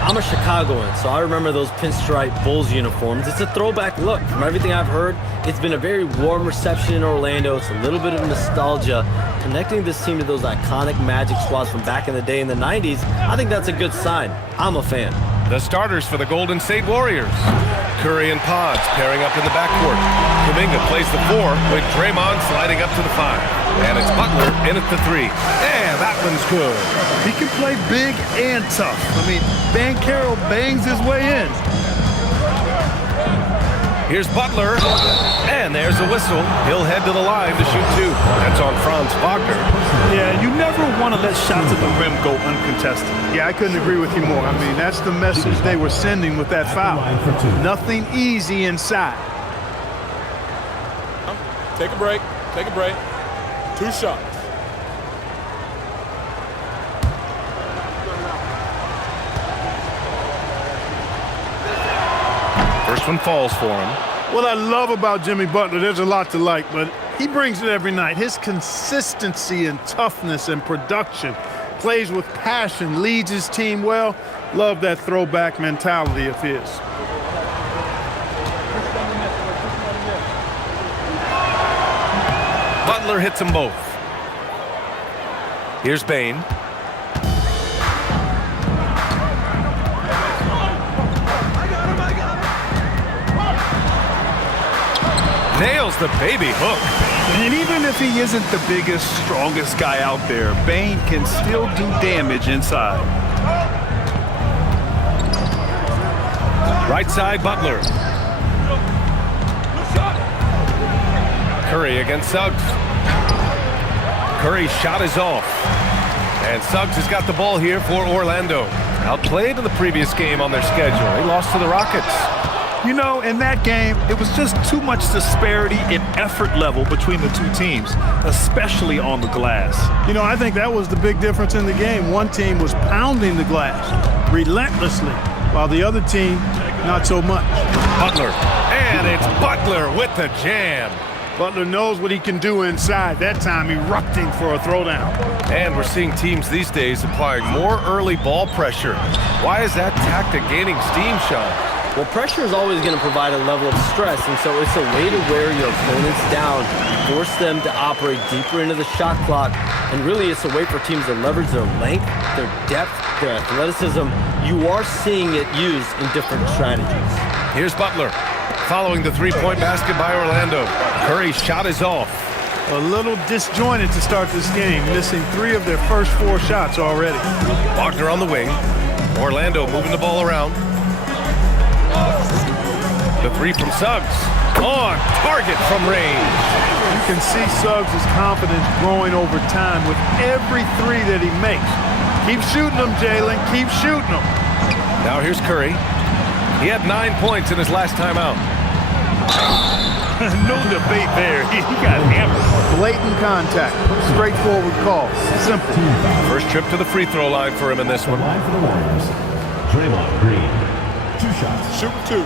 I'm a Chicagoan, so I remember those pinstripe Bulls uniforms. It's a throwback look. From everything I've heard, it's been a very warm reception in Orlando. It's a little bit of nostalgia. Connecting this team to those iconic Magic squads from back in the day in the 90s, I think that's a good sign. I'm a fan. The starters for the Golden State Warriors. Curry and Pods pairing up in the backcourt. Kuminga plays the 4 with Draymond sliding up to the 5. And it's Butler in at the 3. And that one's good. He can play big and tough. I mean, Banchero bangs his way in. Here's Butler, and there's a whistle. He'll head to the line to shoot 2. That's on Franz Wagner. Yeah, you never want to let shots at the rim go uncontested. Yeah, I couldn't agree with you more. I mean, that's the message they were sending with that foul. Nothing easy inside. Take a break. Take a break. 2 shots. First one falls for him. What I love about Jimmy Butler, there's a lot to like, but he brings it every night. His consistency and toughness and production, plays with passion, leads his team well. Love that throwback mentality of his. Butler hits them both. Here's Bane. Nails the baby hook. And even if he isn't the biggest, strongest guy out there, Bane can still do damage inside. Right side, Butler. Curry against Suggs. Curry's shot is off. And Suggs has got the ball here for Orlando. Outplayed in the previous game on their schedule. They lost to the Rockets. You know, in that game, it was just too much disparity in effort level between the two teams, especially on the glass. You know, I think that was the big difference in the game. One team was pounding the glass relentlessly, while the other team, not so much. Butler, and it's Butler with the jam. Butler knows what he can do inside. That time, erupting for a throwdown. And we're seeing teams these days applying more early ball pressure. Why is that tactic gaining steam, Sean? Well, pressure is always going to provide a level of stress, and so it's a way to wear your opponents down, force them to operate deeper into the shot clock, and really it's a way for teams to leverage their length, their depth, their athleticism. You are seeing it used in different strategies. Here's Butler, following the three-point basket by Orlando. Curry's shot is off. A little disjointed to start this game, missing 3 of their first 4 shots already. Wagner on the wing. Orlando moving the ball around. The 3 from Suggs. On target from range. You can see Suggs' confidence growing over time with every 3 that he makes. Keep shooting them, Jalen. Keep shooting them. Now here's Curry. He had 9 points in his last time out. No debate there. He got hammered. Blatant contact. Straightforward call. Simple. First trip to the free throw line for him in this one. Line for the Warriors. Draymond Green. 2 shots. Shoot 2.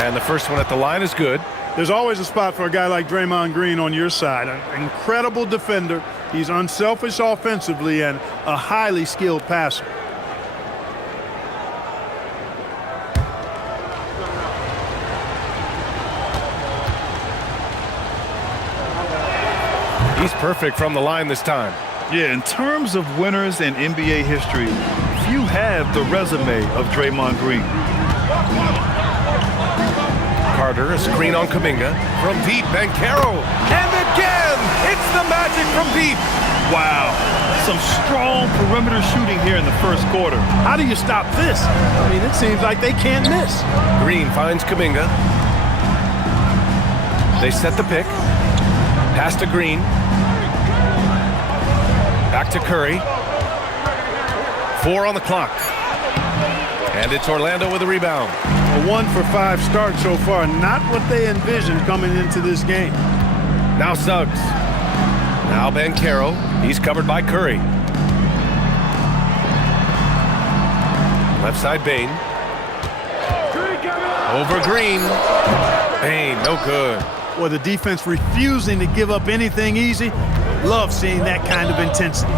And the first one at the line is good. There's always a spot for a guy like Draymond Green on your side. An incredible defender. He's unselfish offensively and a highly skilled passer. He's perfect from the line this time. Yeah, in terms of winners in NBA history, few have the resume of Draymond Green. Carter, a screen on Kuminga. From deep, Banchero. And again, it's the Magic from deep. Wow, some strong perimeter shooting here in the first quarter. How do you stop this? I mean, it seems like they can't miss. Green finds Kuminga. They set the pick. Pass to Green. Back to Curry. 4 on the clock. And it's Orlando with a rebound. A 1-for-5 start so far. Not what they envisioned coming into this game. Now Suggs. Now Banchero. He's covered by Curry. Left side Bane. Over Green. no good. Or the defense refusing to give up anything easy. Love seeing that kind of intensity.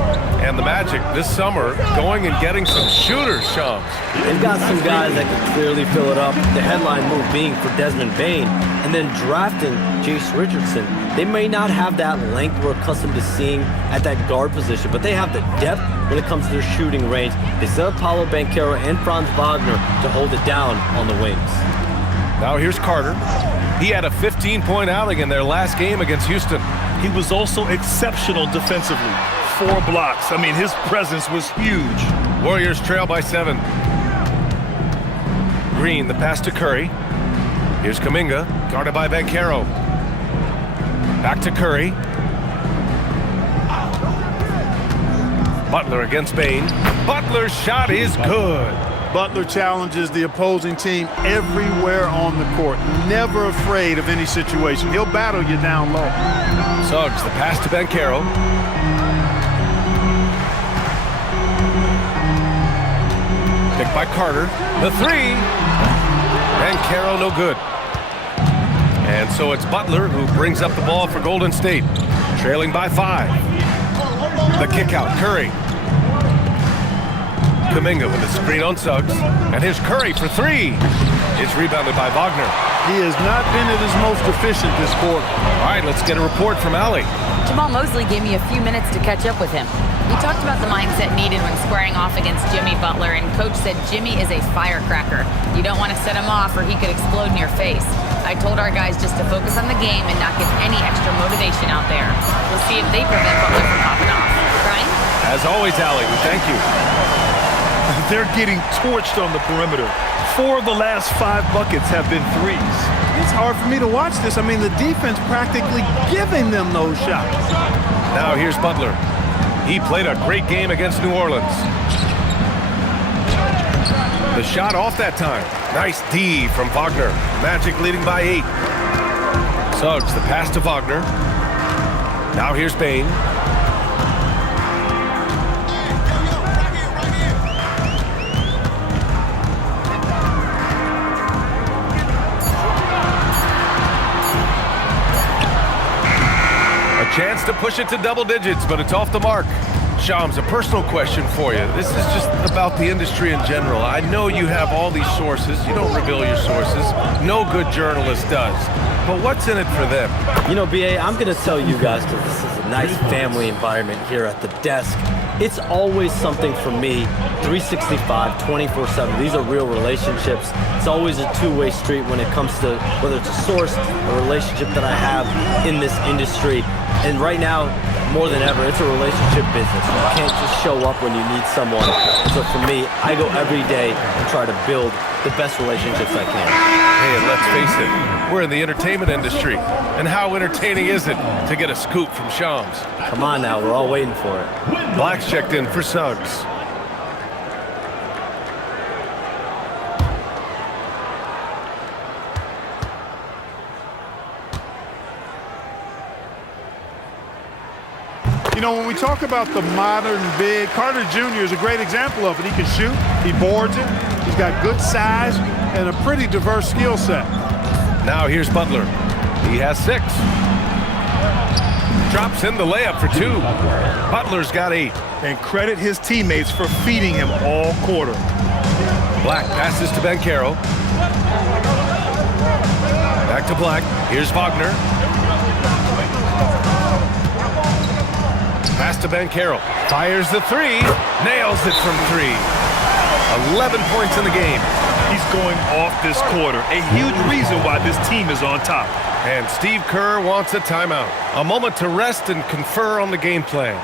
And the Magic this summer going and getting some shooters, Shams. They've got some guys that can clearly fill it up. The headline move being for Desmond Bane, and then drafting Jace Richardson. They may not have that length we're accustomed to seeing at that guard position, but they have the depth when it comes to their shooting range. They still have Paolo Banchero and Franz Wagner to hold it down on the wings. Now here's Carter. He had a 15-point outing in their last game against Houston. He was also exceptional defensively. 4 blocks. I mean, his presence was huge. Warriors trail by 7. Green, the pass to Curry. Here's Kuminga, guarded by Banchero. Back to Curry. Butler against Bane. Butler's shot is good. Butler challenges the opposing team everywhere on the court. Never afraid of any situation. He'll battle you down low. Suggs, the pass to Banchero. Picked by Carter. The 3. Banchero no good. And so it's Butler who brings up the ball for Golden State. Trailing by 5. The kick out, Curry. Kuminga with a screen on Suggs. And here's Curry for 3. It's rebounded by Wagner. He has not been at his most efficient this quarter. All right, let's get a report from Allie. Jamal Mosley gave me a few minutes to catch up with him. He talked about the mindset needed when squaring off against Jimmy Butler, and Coach said Jimmy is a firecracker. You don't want to set him off or he could explode in your face. I told our guys just to focus on the game and not get any extra motivation out there. We'll see if they prevent Butler from popping off. Brian? As always, Allie, we thank you. They're getting torched on the perimeter. 4 of the last 5 buckets have been threes. It's hard for me to watch this. I mean, the defense practically giving them those shots. Now here's Butler. He played a great game against New Orleans. The shot off that time. Nice D from Wagner. Magic leading by 8. Suggs, the pass to Wagner. Now here's Bane. Chance to push it to double digits, but it's off the mark. Shams, a personal question for you. This is just about the industry in general. I know you have all these sources. You don't reveal your sources. No good journalist does. But what's in it for them? You know, BA, I'm going to tell you guys, because this is a nice family environment here at the desk. It's always something for me, 365, 24/7. These are real relationships. It's always a two-way street when it comes to whether it's a source, a relationship that I have in this industry. And right now, more than ever, it's a relationship business. You can't just show up when you need someone. So for me, I go every day and try to build the best relationships I can. Hey, and let's face it, we're in the entertainment industry. And how entertaining is it to get a scoop from Shams? Come on now, we're all waiting for it. Black's checked in for Suggs. You know, when we talk about the modern big, Carter Jr. is a great example of it. He can shoot, he boards it, he's got good size and a pretty diverse skill set. Now here's Butler. He has 6. Drops in the layup for 2. Butler's got 8. And credit his teammates for feeding him all quarter. Black passes to Banchero. Back to Black. Here's Wagner. Pass to Banchero. Fires the 3. Nails it from 3. 11 points in the game. He's going off this quarter. A huge reason why this team is on top. And Steve Kerr wants a timeout. A moment to rest and confer on the game plan.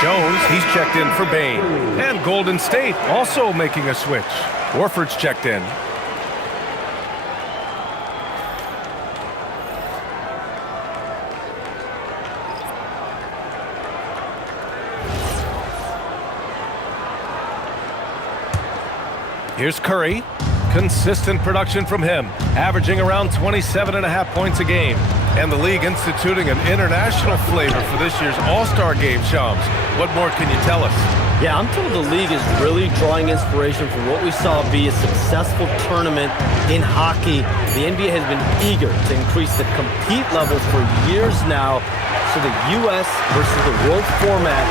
Jones, he's checked in for Bain. And Golden State also making a switch. Horford's checked in. Here's Curry. Consistent production from him, averaging around 27.5 points a game. And the league instituting an international flavor for this year's All-Star Game, Shams. What more can you tell us? Yeah, I'm told the league is really drawing inspiration from what we saw be a successful tournament in hockey. The NBA has been eager to increase the compete level for years now, so the U.S. versus the world format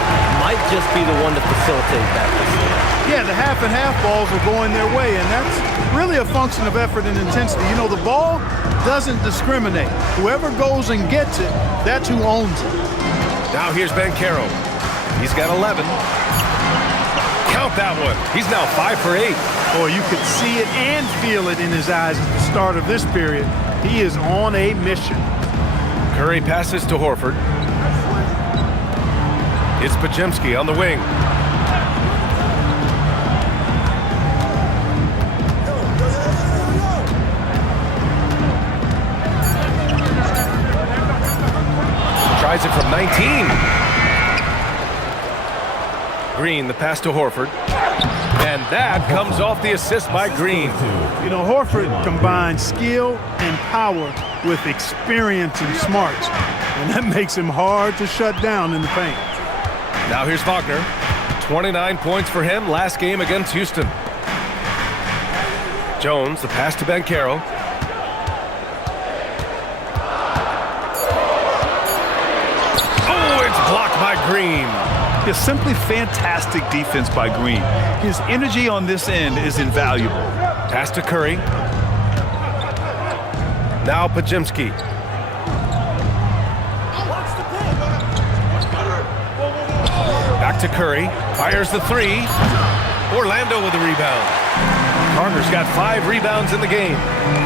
might just be the one to facilitate that this year. Yeah, the half-and-half balls are going their way, and that's really a function of effort and intensity. You know, the ball doesn't discriminate. Whoever goes and gets it, that's who owns it. Now here's Banchero. He's got 11. Count that one. He's now 5 for 8. Boy, you could see it and feel it in his eyes at the start of this period. He is on a mission. Curry passes to Horford. It's Podziemski on the wing. Tries it from 19. Green, the pass to Horford. And that comes off the assist by Green. You know, Horford combines skill and power with experience and smarts, and that makes him hard to shut down in the paint. Now here's Wagner. 29 points for him last game against Houston. Jones, the pass to Banchero. Oh, it's blocked by Green. It's simply fantastic defense by Green. His energy on this end is invaluable. Pass to Curry. Now Podziemski. Back to Curry. Fires the three. Orlando with the rebound. Carter's got 5 rebounds in the game.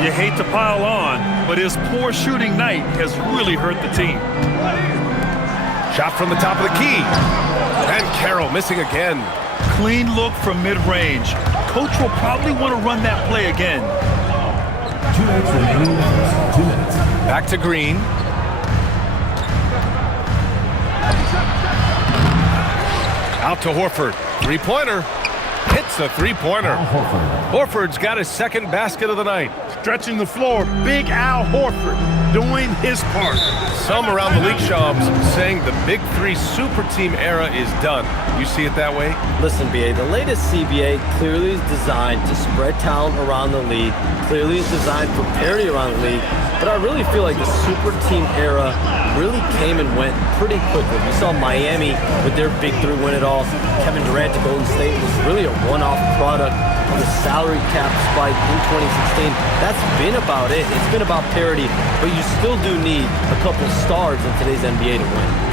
You hate to pile on, but his poor shooting night has really hurt the team. Shot from the top of the key. And Carroll missing again. Clean look from mid-range. Coach will probably want to run that play again. 2 minutes remaining. 2 minutes. Back to Green. Out to Horford. Three-pointer. Hits a three-pointer. Horford's got his second basket of the night. Stretching the floor, Big Al Horford doing his part. Some around the league, Shams, saying the Big Three super team era is done. You see it that way? Listen, BA, the latest CBA clearly is designed to spread talent around the league, clearly is designed for parity around the league, but I really feel like the super team era really came and went pretty quickly. We saw Miami with their Big Three win it all. Kevin Durant to Golden State was really a one-off product of the salary cap spike in 2016. That's been about it. It's been about parity, but you still do need a couple stars in today's NBA to win.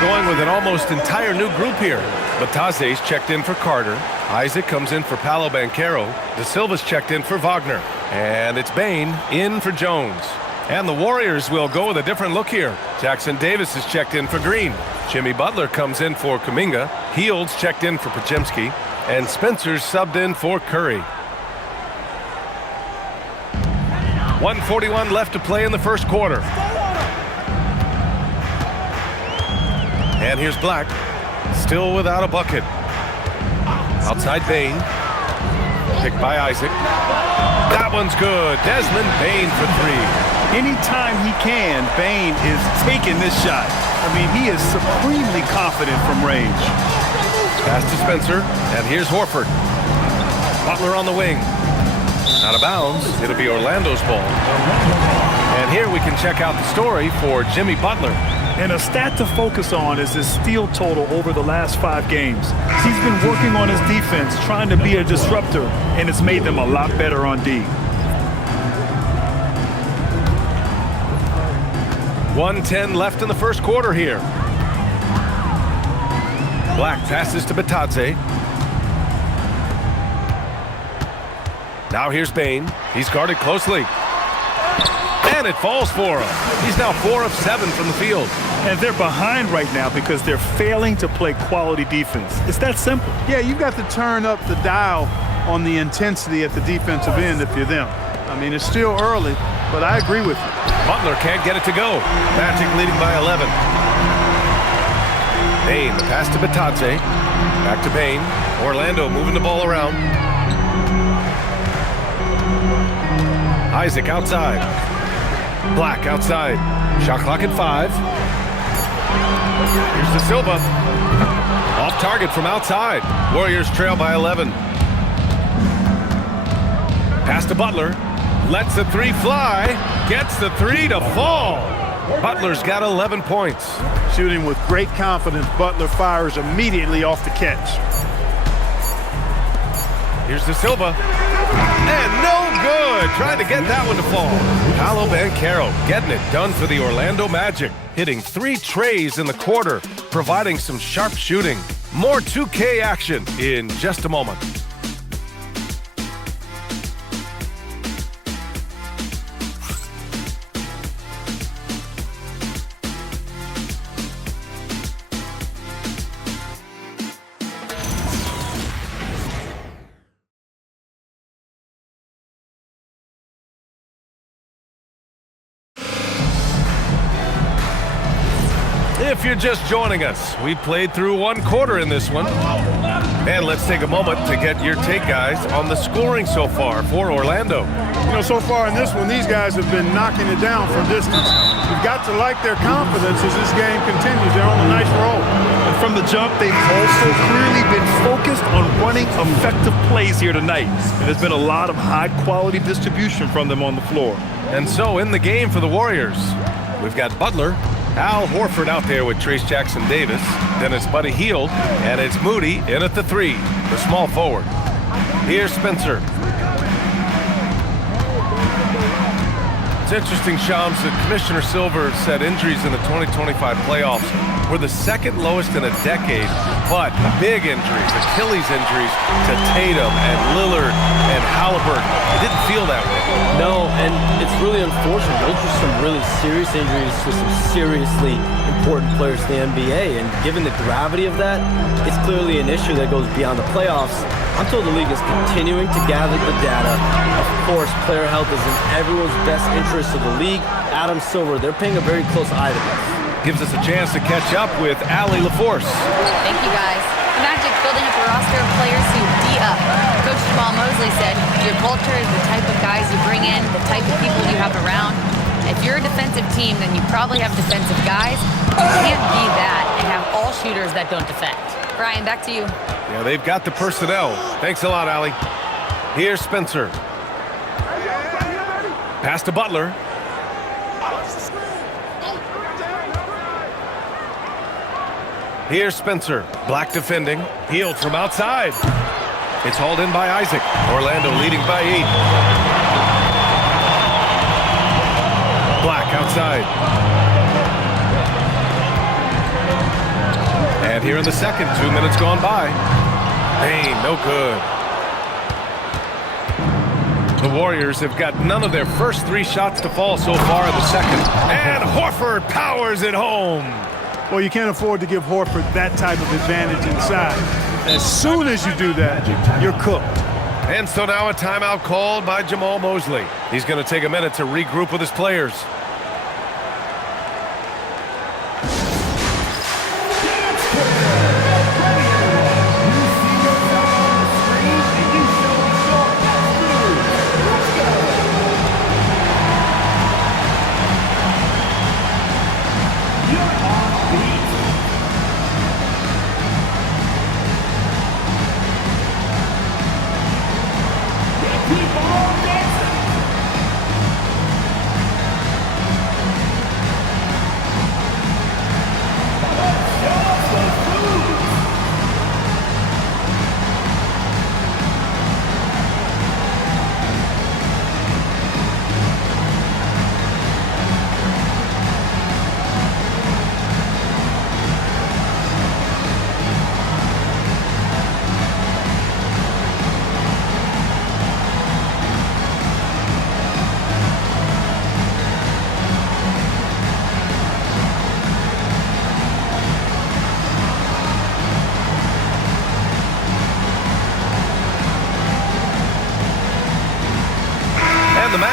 Going with an almost entire new group here. Batase's checked in for Carter. Isaac comes in for Paolo Banchero. De Silva's checked in for Wagner. And it's Bain in for Jones. And the Warriors will go with a different look here. Jackson Davis is checked in for Green. Jimmy Butler comes in for Kuminga. Hields checked in for Podziemski. And Spencer's subbed in for Curry. 1:41 left to play in the first quarter. And here's Black, still without a bucket. Outside Bain, picked by Isaac. That one's good. Desmond Bane for three. Anytime he can, Bane is taking this shot. I mean, he is supremely confident from range. Pass to Spencer, and here's Horford. Butler on the wing. Out of bounds. It'll be Orlando's ball. And here we can check out the story for Jimmy Butler. And a stat to focus on is his steal total over the last 5 games. He's been working on his defense, trying to be a disruptor, and it's made them a lot better on D. 1:10 left in the first quarter here. Black passes to Batadze. Now here's Bane. He's guarded closely. And it falls for him. He's now 4 of 7 from the field. And they're behind right now because they're failing to play quality defense. It's that simple. Yeah, you've got to turn up the dial on the intensity at the defensive end if you're them. I mean, it's still early, but I agree with you. Butler can't get it to go. Magic leading by 11. Bane, the pass to Batadze. Back to Bane. Orlando moving the ball around. Isaac outside. Black outside. Shot clock at 5. Here's the Silva. Off target from outside. Warriors trail by 11. Pass to Butler. Lets the 3 fly. Gets the 3 to fall. Butler's got 11 points. Shooting with great confidence, Butler fires immediately off the catch. Here's the Silva. And no good. Trying to get that one to fall. Paolo Banchero getting it done for the Orlando Magic. Hitting 3 trays in the quarter, providing some sharp shooting. More 2K action in just a moment. If you're just joining us, we played through 1 quarter in this one. And let's take a moment to get your take, guys, on the scoring so far for Orlando. You know, so far in this one, these guys have been knocking it down from distance. You've got to like their confidence as this game continues. They're on a nice roll. And from the jump, they've also clearly been focused on running effective plays here tonight. And there's been a lot of high-quality distribution from them on the floor. And so in the game for the Warriors, we've got Butler, Al Horford out there with Trace Jackson-Davis. Then it's Buddy Hield, and it's Moody in at the 3, the small forward. Here's Spencer. It's interesting, Shams, that Commissioner Silver said injuries in the 2025 playoffs were the 2nd lowest in a decade, but big injuries, Achilles injuries to Tatum and Lillard and Halliburton. It didn't feel that way. No, and it's really unfortunate. Those are some really serious injuries to some seriously important players in the NBA, and given the gravity of that, it's clearly an issue that goes beyond the playoffs. I'm told the league is continuing to gather the data. Of course, player health is in everyone's best interest of the league. Adam Silver, they're paying a very close eye to this. Gives us a chance to catch up with Allie LaForce. Thank you, guys. The Magic building up a roster of players who D up. Coach Jamal Mosley said, your culture is the type of guys you bring in, the type of people you have around. If you're a defensive team, then you probably have defensive guys. You can't be that and have all shooters that don't defend. Brian, back to you. Yeah, they've got the personnel. Thanks a lot, Allie. Here's Spencer. Pass to Butler. Here's Spencer. Black defending. Hield from outside. It's hauled in by Isaac. Orlando leading by 8. Black outside. And here in the second, 2 minutes gone by. Bane, no good. The Warriors have got none of their first 3 shots to fall so far in the second. And Horford powers it home. Well, you can't afford to give Horford that type of advantage inside. As soon as you do that, you're cooked. And so now a timeout called by Jamal Mosley. He's going to take a minute to regroup with his players.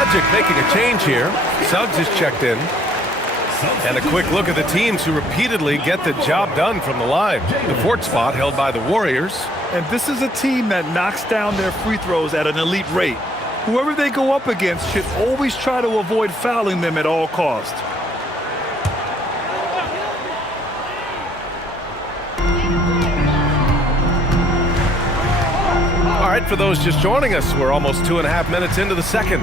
Magic making a change here. Suggs is checked in. And a quick look at the teams who repeatedly get the job done from the line. The fourth spot held by the Warriors. And this is a team that knocks down their free throws at an elite rate. Whoever they go up against should always try to avoid fouling them at all costs. All right, for those just joining us, we're almost 2.5 minutes into the second.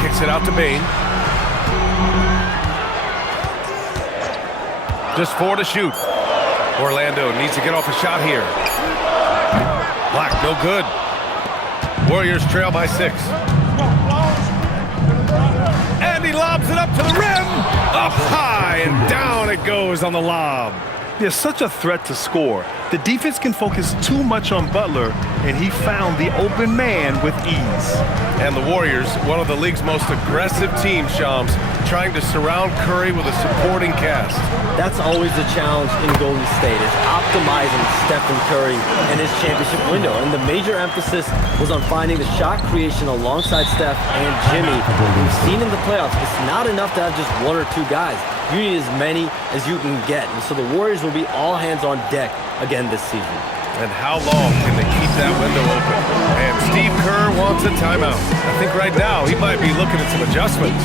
Kicks it out to Bane. Just 4 to shoot. Orlando needs to get off a shot here. Black, no good. Warriors trail by 6. And he lobs it up to the rim. Up high and down it goes on the lob. They're such a threat to score. The defense can focus too much on Butler, and he found the open man with ease. And the Warriors, one of the league's most aggressive teams, Shams, trying to surround Curry with a supporting cast. That's always the challenge in Golden State, is optimizing Stephen Curry and his championship window. And the major emphasis was on finding the shot creation alongside Steph and Jimmy. We've seen in the playoffs, it's not enough to have just 1 or 2 guys. You need as many as you can get. And so the Warriors will be all hands on deck again this season. And how long can they keep that window open? And Steve Kerr wants a timeout. I think right now he might be looking at some adjustments.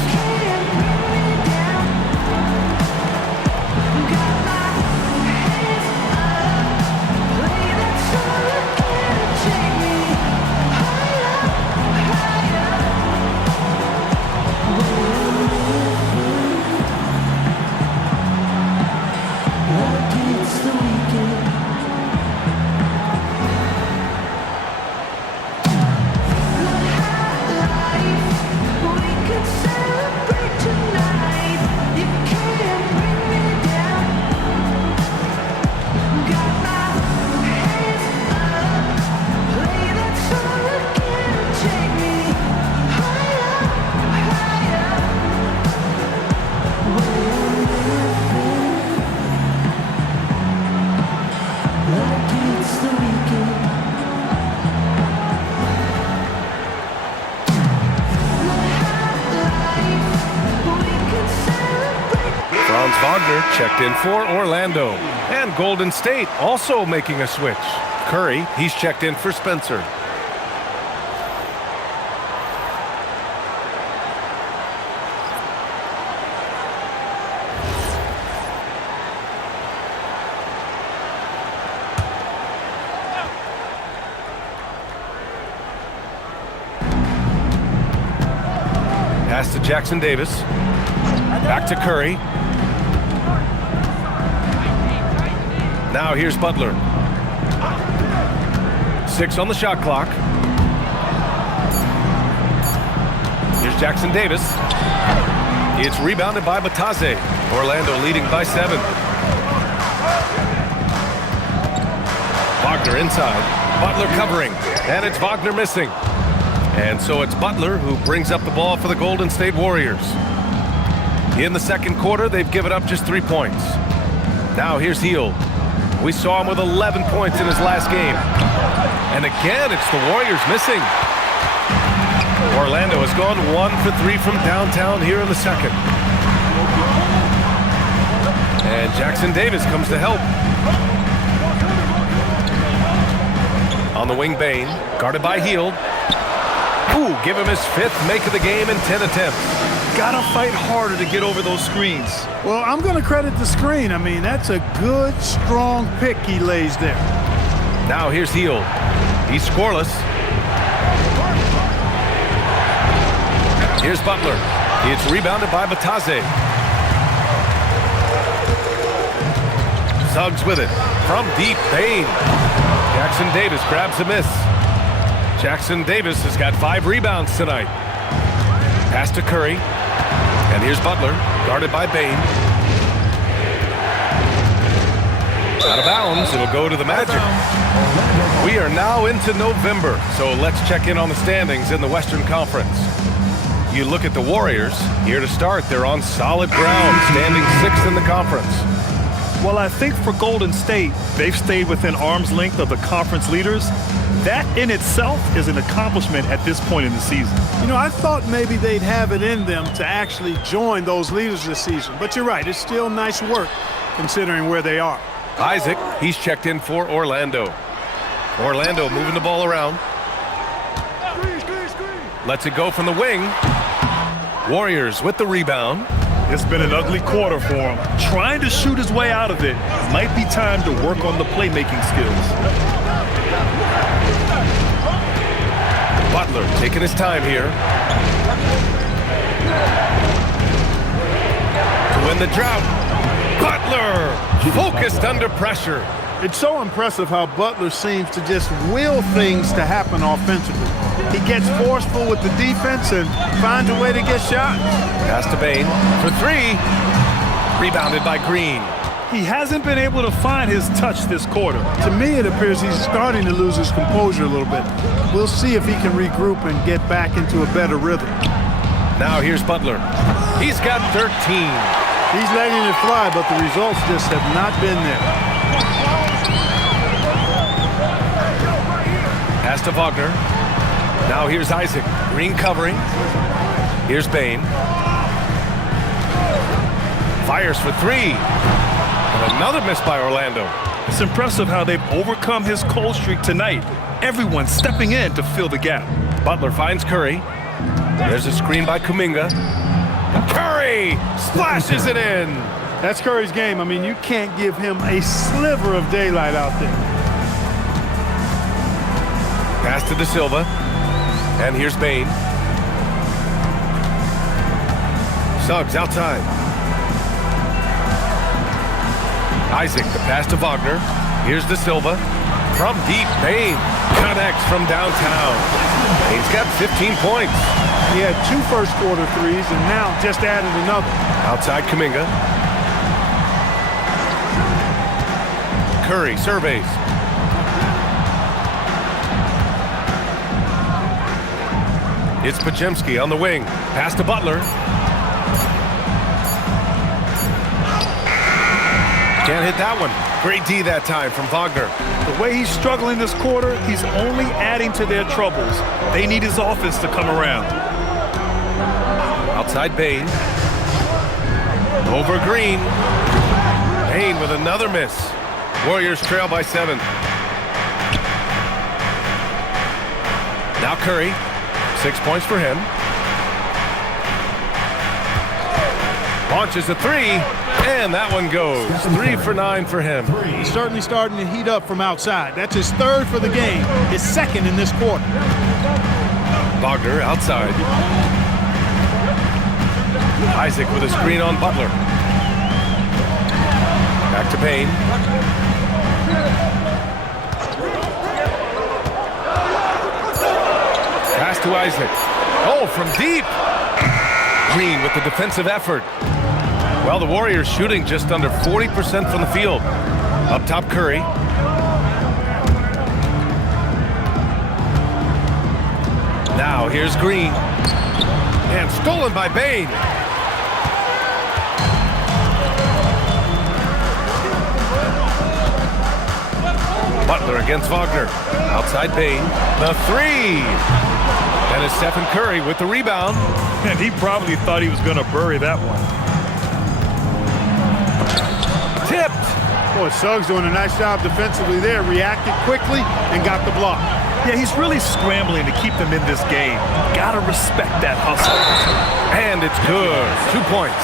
Wagner checked in for Orlando. And Golden State also making a switch. Curry, he's checked in for Spencer. Pass to Jackson Davis. Back to Curry. Now here's Butler. 6 on the shot clock. Here's Jackson Davis. It's rebounded by Batase. Orlando leading by 7. Wagner inside. Butler covering. And it's Wagner missing. And so it's Butler who brings up the ball for the Golden State Warriors. In the second quarter, they've given up just 3 points. Now here's Hield. We saw him with 11 points in his last game. And again, it's the Warriors missing. Orlando has gone 1 for 3 from downtown here in the second. And Jackson Davis comes to help. On the wing, Bane, guarded by Hield. Ooh, give him his 5th make of the game in 10 attempts. Gotta fight harder to get over those screens. Well, I'm going to credit the screen. I mean, that's a good, strong pick he lays there. Now here's Hield. He's scoreless. Here's Butler. It's rebounded by Batase. Suggs with it. From deep, Bane. Jackson Davis grabs a miss. Jackson Davis has got 5 rebounds tonight. Pass to Curry. And here's Butler, guarded by Bane. Out of bounds, it'll go to the Magic. We are now into November, so let's check in on the standings in the Western Conference. You look at the Warriors, here to start, they're on solid ground, standing 6th in the conference. Well, I think for Golden State, they've stayed within arm's length of the conference leaders. That in itself is an accomplishment at this point in the season. You know, I thought maybe they'd have it in them to actually join those leaders this season. But you're right, it's still nice work considering where they are. Isaac, he's checked in for Orlando. Orlando moving the ball around. Lets it go from the wing. Warriors with the rebound. It's been an ugly quarter for him. Trying to shoot his way out of it. Might be time to work on the playmaking skills. Butler taking his time here. To win the drought. Butler focused under pressure. It's so impressive how Butler seems to just will things to happen offensively. He gets forceful with the defense and finds a way to get shots. Pass to Bane for three. Rebounded by Green. He hasn't been able to find his touch this quarter. To me, it appears he's starting to lose his composure a little bit. We'll see if he can regroup and get back into a better rhythm. Now here's Butler. He's got 13. He's letting it fly, but the results just have not been there. Pass to Wagner. Now here's Isaac. Green covering. Here's Bane. Fires for three. And another miss by Orlando. It's impressive how they've overcome his cold streak tonight. Everyone stepping in to fill the gap. Butler finds Curry. There's a screen by Kuminga. Curry splashes it in. That's Curry's game. I mean, you can't give him a sliver of daylight out there. Pass to De Silva. And here's Bane. Suggs outside. Isaac, the pass to Wagner. Here's De Silva. From deep, Bane connects from downtown. Bane's got 15 points. He had 2 first-quarter threes and now just added another. Outside Kuminga. Curry surveys. It's Podziemski on the wing. Pass to Butler. Can't hit that one. Great D that time from Wagner. The way he's struggling this quarter, he's only adding to their troubles. They need his offense to come around. Outside Bane. Over Green. Bane with another miss. Warriors trail by 7. Now Curry. 6 points for him. Launches a three, and that one goes. 3 for 9 for him. He's certainly starting to heat up from outside. That's his 3rd for the game, his 2nd in this quarter. Wagner outside. Isaac with a screen on Butler. Back to Bane. Pass to Isaac. Oh, from deep. Green with the defensive effort. Well, the Warriors shooting just under 40% from the field. Up top, Curry. Now here's Green. And stolen by Bane. Butler against Wagner. Outside Bane. The three. And it's Stephen Curry with the rebound. And he probably thought he was going to bury that one. Tipped. Boy, Suggs doing a nice job defensively there. Reacted quickly and got the block. Yeah, he's really scrambling to keep them in this game. Gotta respect that hustle. And it's good. 2 points.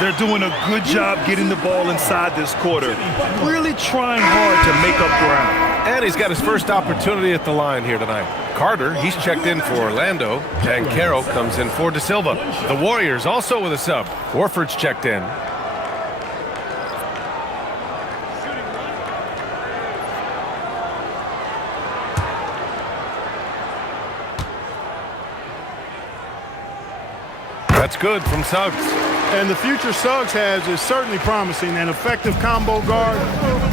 They're doing a good job getting the ball inside this quarter. Really trying hard to make up ground. And he's got his first opportunity at the line here tonight. Carter, he's checked in for Orlando. And Carroll comes in for De Silva. The Warriors also with a sub. Horford's checked in. That's good from Suggs. And the future Suggs has is certainly promising. An effective combo guard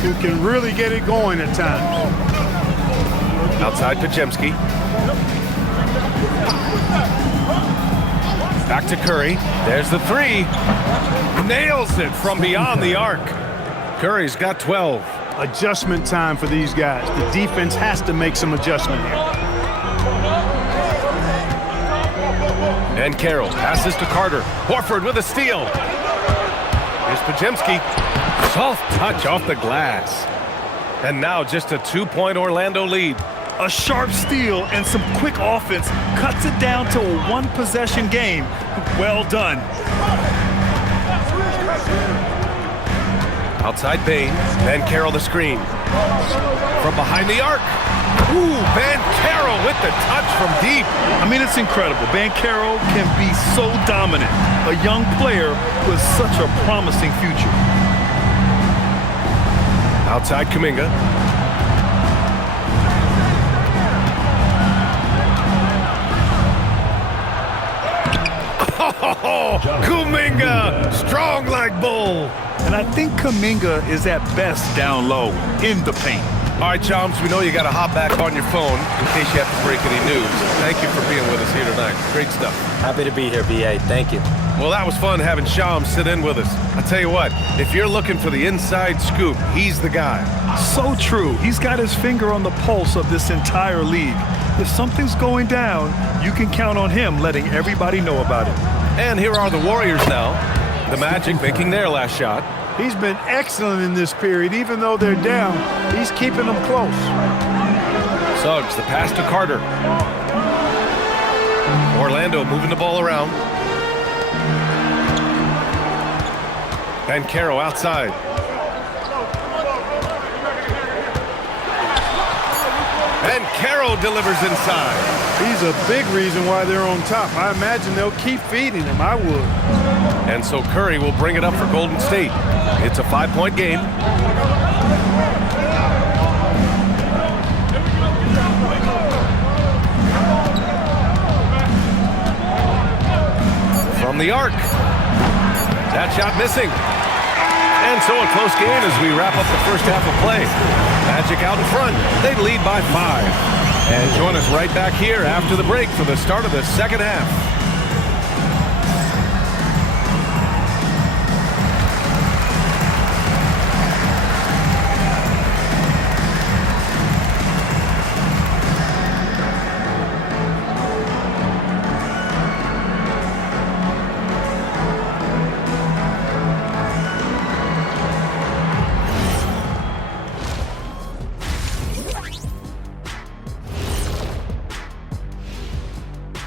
who can really get it going at times. Outside Podziemski. Back to Curry. There's the three. Nails it from beyond the arc. Curry's got 12. Adjustment time for these guys. The defense has to make some adjustment here. And Carroll passes to Carter. Horford with a steal. Here's Podziemski. Soft touch off the glass. And now just a 2-point Orlando lead. A sharp steal and some quick offense cuts it down to a one-possession game. Well done. Outside Bain. Van Carroll the screen. From behind the arc. Ooh, Van Carroll with the touch from deep. I mean, it's incredible. Van Carroll can be so dominant. A young player with such a promising future. Outside Kuminga. Oh, Kuminga, strong like bull. And I think Kuminga is at best down low in the paint. All right, Chums, we know you got to hop back on your phone in case you have to break any news. Thank you for being with us here tonight. Great stuff. Happy to be here, B.A. Thank you. Well, that was fun having Shams sit in with us. I tell you what, if you're looking for the inside scoop, he's the guy. So true. He's got his finger on the pulse of this entire league. If something's going down, you can count on him letting everybody know about it. And here are the Warriors now. The Magic making their last shot. He's been excellent in this period. Even though they're down, he's keeping them close. Suggs, the pass to Carter. Orlando moving the ball around. And Carroll outside. And Carroll delivers inside. He's a big reason why they're on top. I imagine they'll keep feeding him. I would. And so Curry will bring it up for Golden State. It's a 5-point game. From the arc. That shot missing. And so a close game as we wrap up the first half of play. Magic out in front. They lead by 5. And join us right back here after the break for the start of the second half.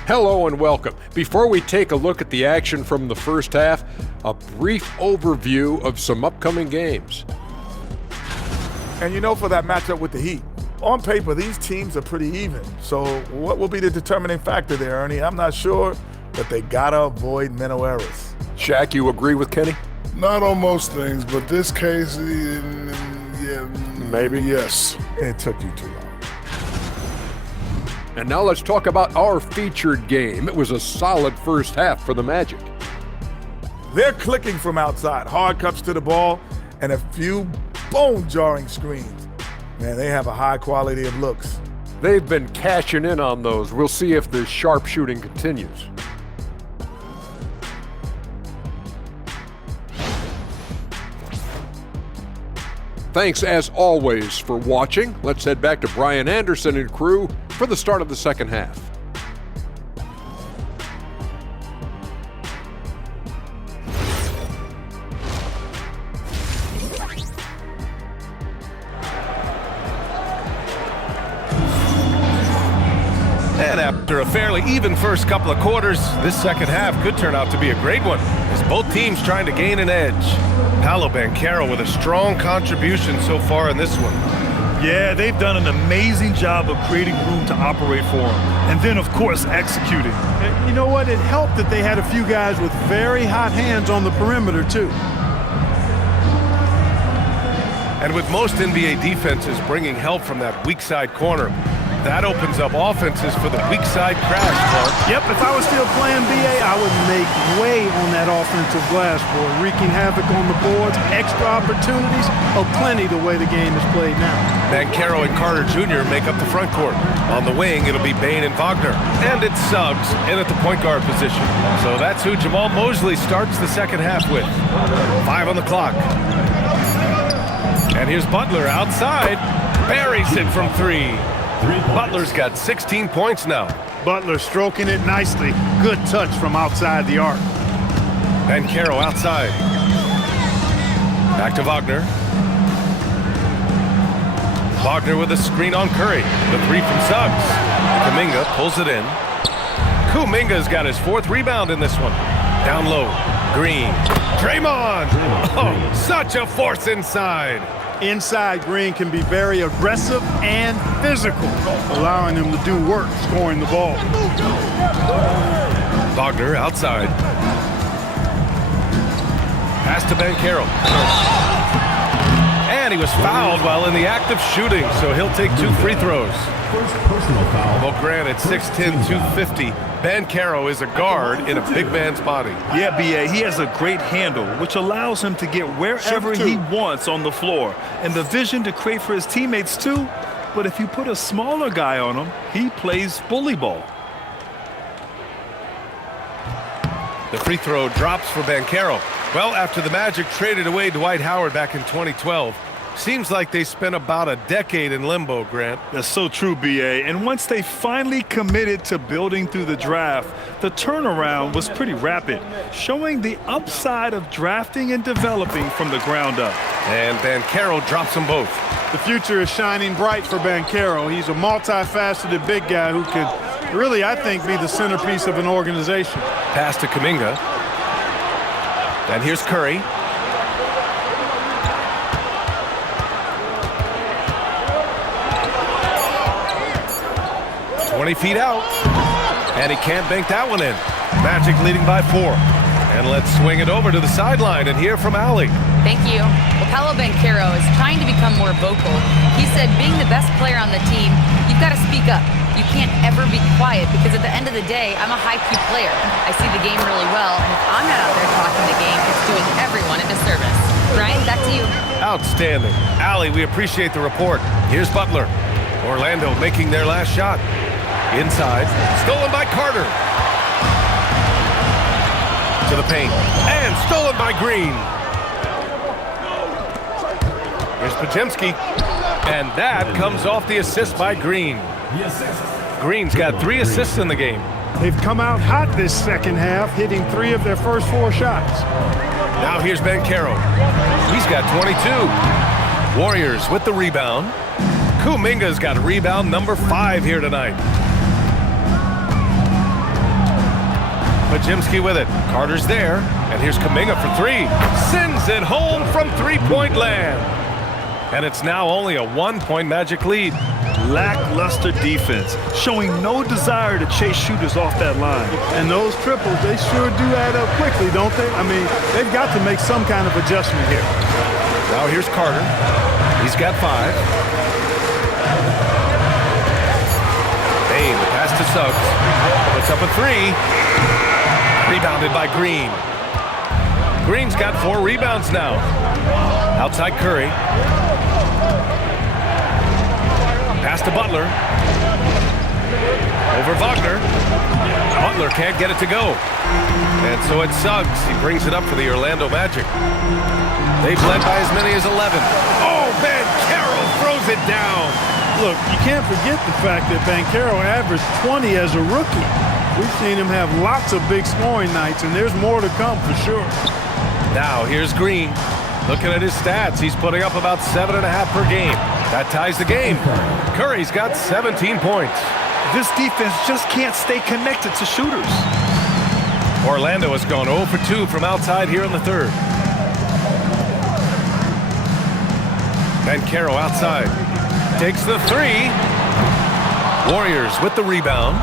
Hello and welcome. Before we take a look at the action from the first half, a brief overview of some upcoming games. And you know, for that matchup with the Heat, on paper, these teams are pretty even. So what will be the determining factor there, Ernie? I'm not sure, but they gotta avoid mental errors. Shaq, you agree with Kenny? Not on most things, but this case, yeah, maybe. Yes. It took you too long. And now let's talk about our featured game. It was a solid first half for the Magic. They're clicking from outside, hard cuts to the ball, and a few bone-jarring screens. Man, they have a high quality of looks. They've been cashing in on those. We'll see if the sharp shooting continues. Thanks as always for watching. Let's head back to Brian Anderson and crew for the start of the second half. And after a fairly even first couple of quarters, this second half could turn out to be a great one, as both teams trying to gain an edge. Paolo Banchero with a strong contribution so far in this one. Yeah, they've done an amazing job of creating room to operate for him. And then, of course, executing. You know what? It helped that they had a few guys with very hot hands on the perimeter, too. And with most NBA defenses bringing help from that weak side corner, that opens up offenses for the weak side crash, Clark. Yep, if I was still playing BA, I would make way on that offensive glass board, wreaking havoc on the boards, extra opportunities, plenty the way the game is played now. Banchero and Carter Jr. make up the front court. On the wing, it'll be Bain and Wagner. And it's Suggs in at the point guard position. So that's who Jamal Mosley starts the second half with. 5 on the clock. And here's Butler outside. Buries it from 3. Butler's got 16 points now. Butler stroking it nicely. Good touch from outside the arc. Banchero outside. Back to Wagner. Wagner with a screen on Curry. The 3 from Suggs. Kuminga pulls it in. Kuminga's got his 4th rebound in this one. Down low. Green. Draymond. Oh, such a force inside. Inside, Green can be very aggressive and physical, allowing him to do work scoring the ball. Wagner outside. Pass to Banchero. And he was fouled while in the act of shooting, so he'll take 2 free throws. First personal foul. Well, granted, 6'10", 250. Banchero is a guard in a big man's body. Yeah, B.A., he has a great handle, which allows him to get wherever he wants on the floor. And the vision to create for his teammates, too. But if you put a smaller guy on him, he plays bully ball. The free throw drops for Banchero. Well, after the Magic traded away Dwight Howard back in 2012, seems like they spent about a decade in limbo, Grant. That's so true, B.A. And once they finally committed to building through the draft, the turnaround was pretty rapid, showing the upside of drafting and developing from the ground up. And Banchero drops them both. The future is shining bright for Banchero. He's a multifaceted big guy who could really, I think, be the centerpiece of an organization. Pass to Kuminga. And here's Curry. Feet out, and he can't bank that one in. Magic leading by 4. And let's swing it over to the sideline and hear from Allie. Thank you. Well, Paolo Banchero is trying to become more vocal. He said being the best player on the team, you've got to speak up. You can't ever be quiet because at the end of the day, I'm a high-Q player. I see the game really well, and if I'm not out there talking the game, it's doing everyone a disservice. Brian, back to you. Outstanding. Allie, we appreciate the report. Here's Butler. Orlando making their last shot. Inside, stolen by Carter. To the paint, and stolen by Green. Here's Podziemski, and that comes off the assist by Green. Green's got 3 assists in the game. They've come out hot this second half, hitting 3 of their first 4 shots. Now here's Banchero. He's got 22. Warriors with the rebound. Kuminga's got rebound number 5 here tonight. Podziemski with it. Carter's there. And here's Kuminga for 3. Sends it home from 3-point land. And it's now only a 1-point Magic lead. Lackluster defense, showing no desire to chase shooters off that line. And those triples, they sure do add up quickly, don't they? I mean, they've got to make some kind of adjustment here. Now here's Carter. He's got 5. Bain, the pass to Suggs. Puts up a 3. Rebounded by Green. Green's got 4 rebounds now. Outside Curry. Pass to Butler. Over Wagner. Butler can't get it to go. And so it's Suggs. He brings it up for the Orlando Magic. They've led by as many as 11. Oh, Banchero throws it down. Look, you can't forget the fact that Banchero averaged 20 as a rookie. We've seen him have lots of big scoring nights, and there's more to come for sure. Now here's Green. Looking at his stats, he's putting up about 7.5 per game. That ties the game. Curry's got 17 points. This defense just can't stay connected to shooters. Orlando has gone 0 for 2 from outside here in the 3rd. Banchero outside. Takes the 3. Warriors with the rebound.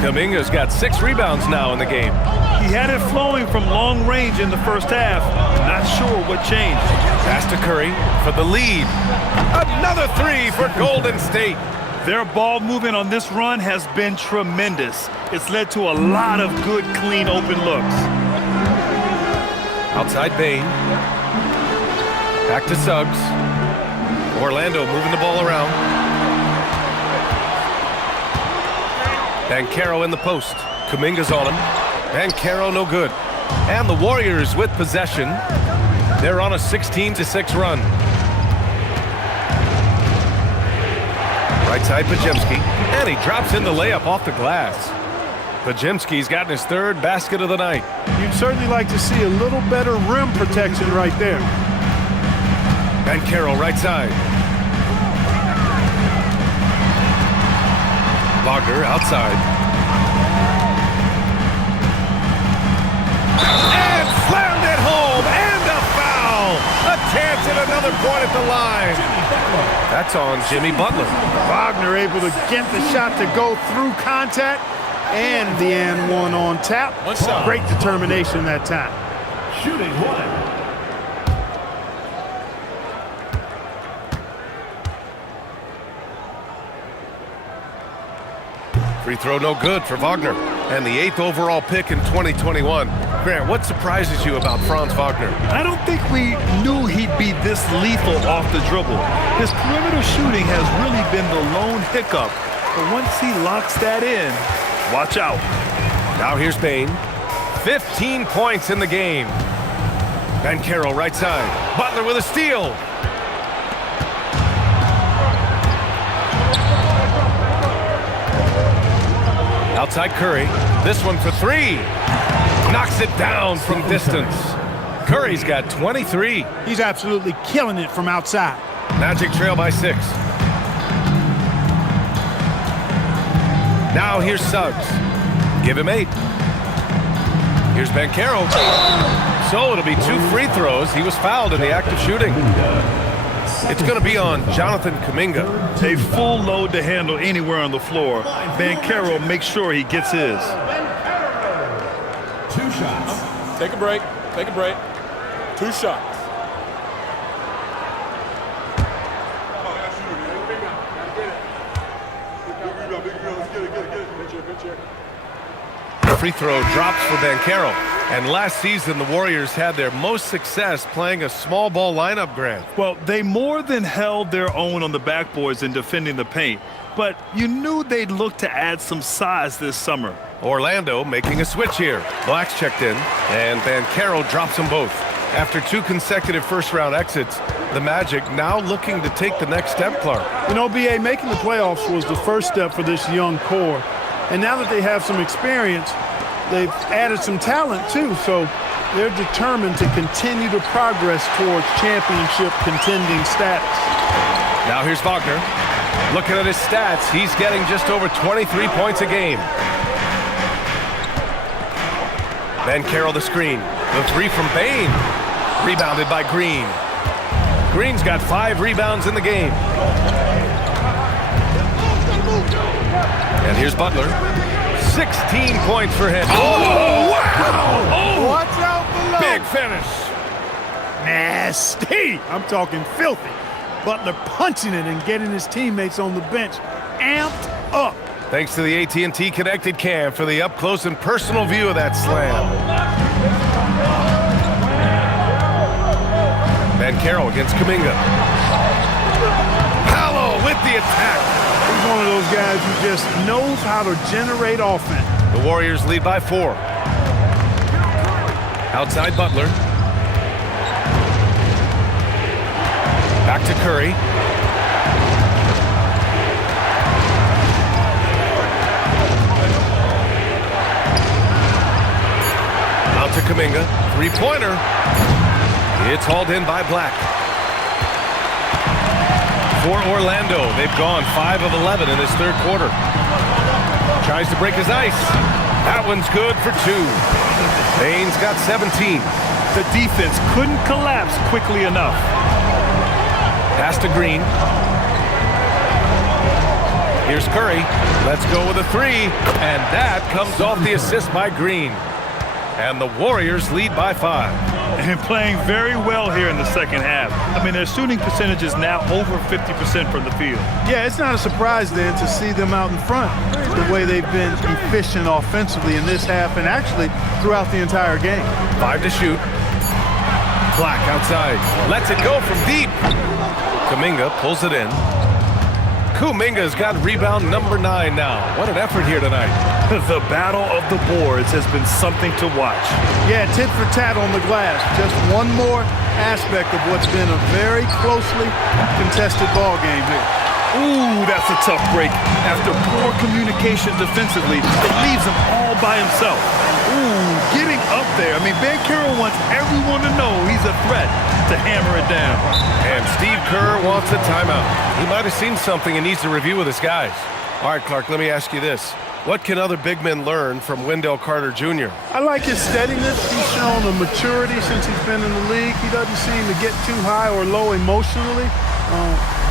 Kuminga's got 6 rebounds now in the game. He had it flowing from long range in the first half. Not sure what changed. Pass to Curry for the lead. Another 3 for Golden State. Their ball movement on this run has been tremendous. It's led to a lot of good, clean, open looks. Outside Bain. Back to Suggs. Orlando moving the ball around. Banchero in the post. Kuminga's on him. Banchero no good. And the Warriors with possession. They're on a 16-6 run. Right side, Pajemski. And he drops in the layup off the glass. Pajemski's gotten his third basket of the night. You'd certainly like to see a little better rim protection right there. And Carroll, right side. Wagner outside. And slammed it home. And a foul. A chance at another point at the line. That's on Jimmy Butler. Wagner able to get the shot to go through contact. And the and one on tap. Great determination that time. Shooting one. Free throw no good for Wagner. And the 8th overall pick in 2021. Grant, what surprises you about Franz Wagner? I don't think we knew he'd be this lethal off the dribble. His perimeter shooting has really been the lone hiccup. But once he locks that in, watch out. Now here's Bain. 15 points in the game. And Carroll right side. Butler with a steal. Outside Curry. This one for 3. Knocks it down from distance. Curry's got 23. He's absolutely killing it from outside. Magic trail by 6. Now here's Suggs. Give him 8. Here's Banchero. So it'll be 2 free throws. He was fouled in the act of shooting. It's going to be on Jonathan Kuminga. A full load to handle anywhere on the floor. Banchero makes sure he gets his. 2 shots. Take a break. Take a break. 2 shots. Free throw drops for Banchero. And last season, the Warriors had their most success playing a small ball lineup, Grant. Well, they more than held their own on the backboards in defending the paint. But you knew they'd look to add some size this summer. Orlando making a switch here. Black's checked in, and Banchero drops them both. After 2 consecutive first-round exits, the Magic now looking to take the next step, Clark. You know, B.A., making the playoffs was the first step for this young core. And now that they have some experience, they've added some talent, too. So they're determined to continue to progress towards championship contending status. Now here's Wagner. Looking at his stats, he's getting just over 23 points a game. Banchero the screen. The 3 from Bain. Rebounded by Green. Green's got 5 rebounds in the game. And here's Butler. 16 points for him. Oh, wow! Oh, watch out below. Big finish. Nasty. I'm talking filthy. Butler punching it and getting his teammates on the bench amped up. Thanks to the AT&T Connected Cam for the up-close and personal view of that slam. Banchero against Kuminga. Paolo with the attack. He's one of those guys who just knows how to generate offense. The Warriors lead by 4. Outside Butler. Back to Curry. Out to Kuminga. 3-pointer. It's hauled in by Black. For Orlando, they've gone 5 of 11 in this third quarter. Tries to break his ice. That one's good for 2. Bain's got 17. The defense couldn't collapse quickly enough. Pass to Green. Here's Curry. Let's go with a 3. And that comes off the assist by Green. And the Warriors lead by 5. And playing very well here in the second half. I mean, their shooting percentage is now over 50% from the field. Yeah, it's not a surprise then to see them out in front the way they've been efficient offensively in this half and actually throughout the entire game. 5 to shoot. Black outside. Lets it go from deep. Kuminga pulls it in. Kuminga's got rebound number 9 now. What an effort here tonight. The battle of the boards has been something to watch. Yeah, tit for tat on the glass. Just one more aspect of what's been a very closely contested ball game here. Ooh, that's a tough break. After poor communication defensively, it leaves him all by himself. Ooh, getting up there. I mean, Banchero wants everyone to know he's a threat to hammer it down. And Steve Kerr wants a timeout. He might have seen something and needs to review with his guys. All right, Clark, let me ask you this. What can other big men learn from Wendell Carter Jr.? I like his steadiness. He's shown a maturity since he's been in the league. He doesn't seem to get too high or low emotionally.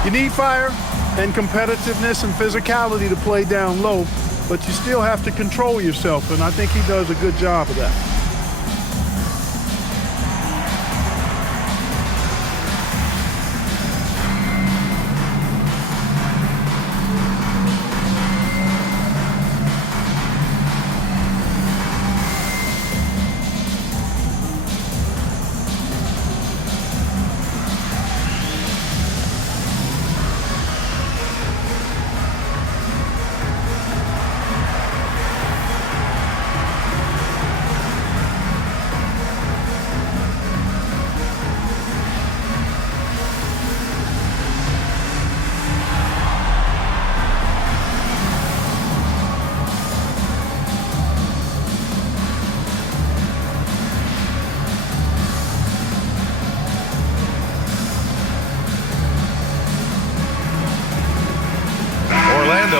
You need fire and competitiveness and physicality to play down low, but you still have to control yourself, and I think he does a good job of that.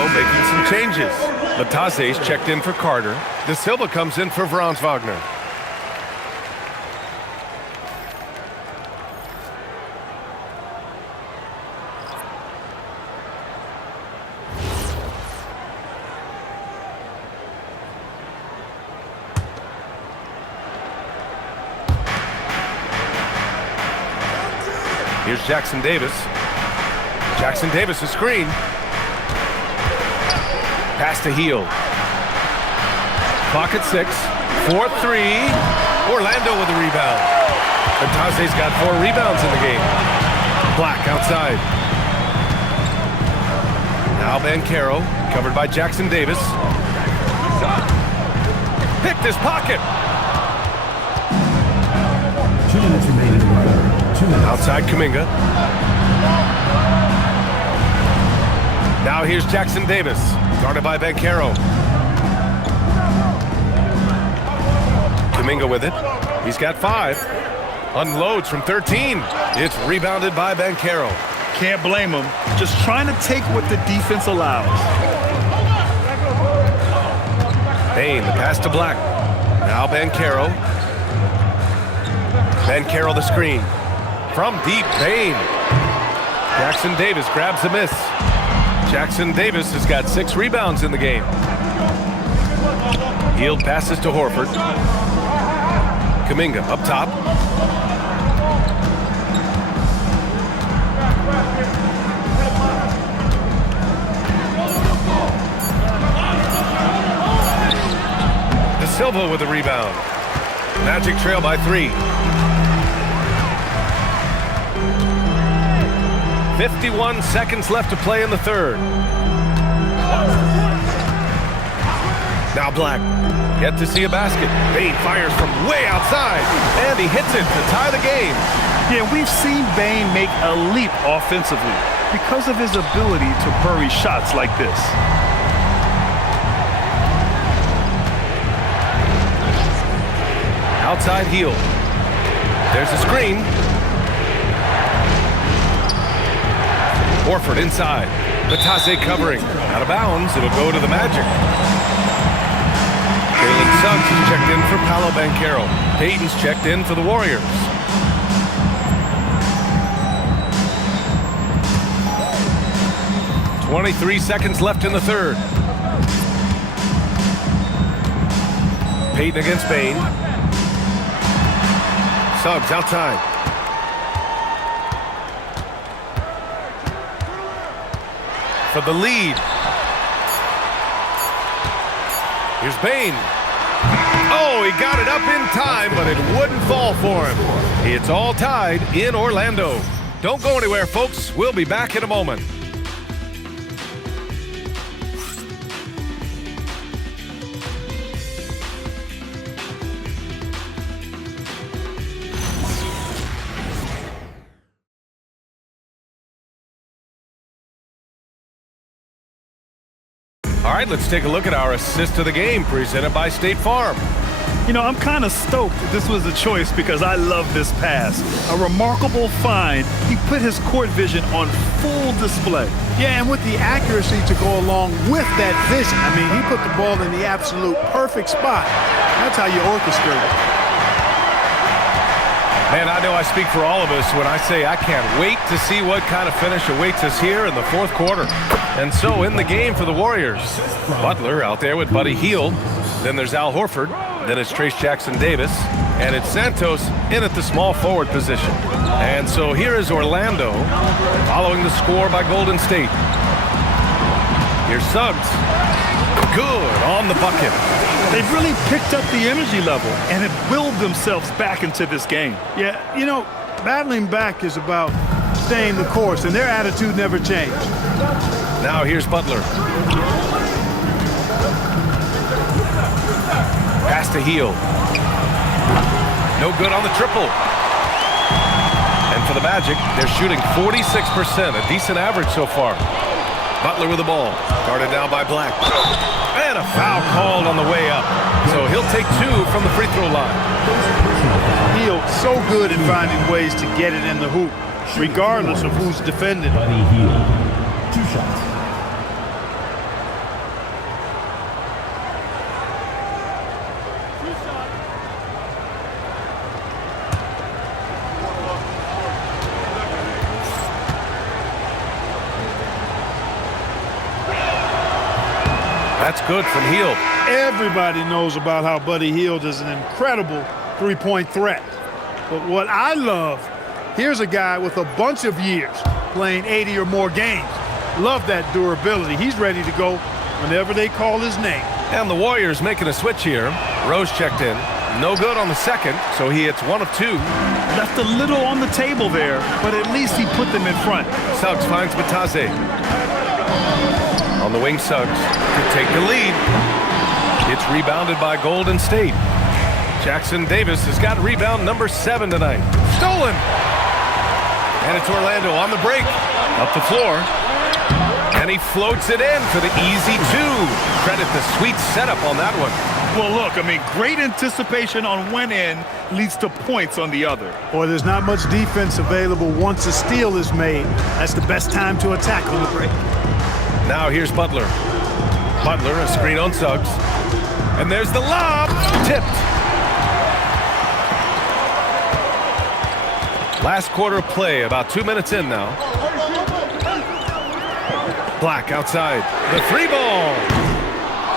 Making some changes. Lataze's checked in for Carter. De Silva comes in for Franz Wagner. Here's Jackson Davis. Jackson Davis, a screen. Pass to Hield. Clock at 6. 4-3. Orlando with a rebound. Lataze's got 4 rebounds in the game. Black outside. Now Banchero, covered by Jackson Davis. Picked his pocket. 2 minutes remaining in the quarter. 2 minutes. Outside Kuminga. Now here's Jackson Davis. Guarded by Banchero. Kuminga with it. He's got 5. Unloads from 13. It's rebounded by Banchero. Can't blame him. Just trying to take what the defense allows. Bane, the pass to Black. Now Banchero. Banchero the screen. From deep, Bane. Jackson Davis grabs the miss. Jackson Davis has got 6 rebounds in the game. Hield passes to Horford. Kuminga up top. De Silva with a rebound. Magic trail by 3. 51 seconds left to play in the third. Now Black, yet to see a basket. Bane fires from way outside, and he hits it to tie the game. Yeah, we've seen Bane make a leap offensively because of his ability to bury shots like this. Outside Hield. There's a screen. Horford inside. Lataze covering. Out of bounds. It'll go to the Magic. Jalen Suggs is checked in for Paolo Banchero. Payton's checked in for the Warriors. .23 seconds left in the third. Payton against Bane. Suggs outside. For the lead. Here's Bane. Oh, he got it up in time, but it wouldn't fall for him. It's all tied in Orlando. Don't go anywhere, folks. We'll be back in a moment. All right, let's take a look at our assist of the game presented by State Farm. You know, I'm kind of stoked this was a choice because I love this pass. A remarkable find. He put his court vision on full display. Yeah, and with the accuracy to go along with that vision. I mean, he put the ball in the absolute perfect spot. That's how you orchestrate it. Man, I know I speak for all of us when I say I can't wait to see what kind of finish awaits us here in the fourth quarter. And so in the game for the Warriors, Butler out there with Buddy Hield. Then there's Al Horford. Then it's Trace Jackson-Davis. And it's Santos in at the small forward position. And so here is Orlando following the score by Golden State. Here's Suggs. Good on the bucket. They've really picked up the energy level and have willed themselves back into this game. Yeah, you know, battling back is about staying the course, and their attitude never changed. Now here's Butler. Pass to Hield. No good on the triple. And for the Magic, they're shooting 46%, a decent average so far. Butler with the ball. Guarded now by Black. And a foul called on the way up. So he'll take 2 from the free throw line. Hield so good in finding ways to get it in the hoop, regardless of who's defending. Buddy Hield. 2 shots. That's good from Hield. Everybody knows about how Buddy Hield is an incredible three-point threat. But what I love, here's a guy with a bunch of years playing 80 or more games. Love that durability. He's ready to go whenever they call his name. And the Warriors making a switch here. Rose checked in. No good on the second, so he hits 1 of 2. Left a little on the table there, but at least he put them in front. Suggs finds Batase. On the wing, Suggs to take the lead. It's rebounded by Golden State. Jackson-Davis has got rebound number 7 tonight. Stolen! And it's Orlando on the break. Up the floor. And he floats it in for the easy 2. Credit the sweet setup on that one. Well, look, I mean, great anticipation on one end leads to points on the other. Boy, there's not much defense available once a steal is made. That's the best time to attack on the break. Now here's Butler. Butler, a screen on Suggs. And there's the lob. Tipped. Last quarter of play, about 2 minutes in now. Black outside. The 3 ball.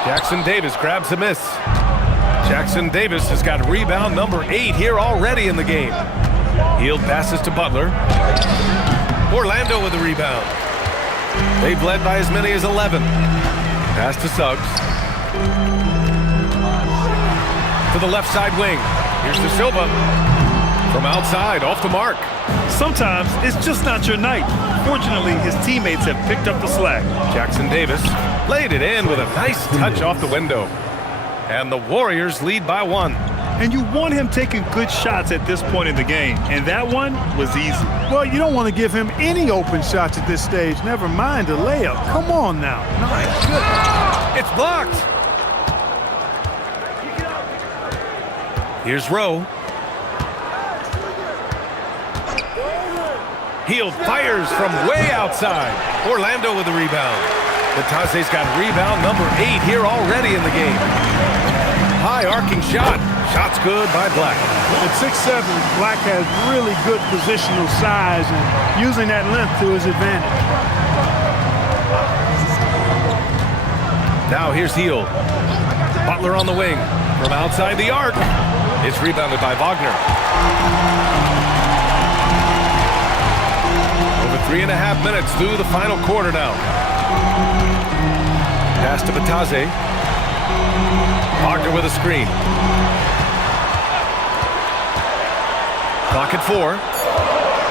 Jackson-Davis grabs a miss. Jackson-Davis has got rebound number 8 here already in the game. Hield passes to Butler. Orlando with the rebound. They've led by as many as 11. Pass to Suggs. To the left side wing. Here's De Silva. From outside, off the mark. Sometimes it's just not your night. Fortunately, his teammates have picked up the slack. Jackson-Davis laid it in with a nice touch off the window. And the Warriors lead by 1. And you want him taking good shots at this point in the game. And that one was easy. Well, you don't want to give him any open shots at this stage. Never mind a layup. Come on now. My goodness. It's blocked. Here's Rowe. Hield fires from way outside. Orlando with the rebound. Batase's got rebound number 8 here already in the game. High arcing shot. Shot's good by Black. At 6'7", Black has really good positional size and using that length to his advantage. Now here's Hield. Butler on the wing. From outside the arc. It's rebounded by Wagner. Over 3.5 minutes through the final quarter now. Pass to Batase. Wagner with a screen. Clock at 4.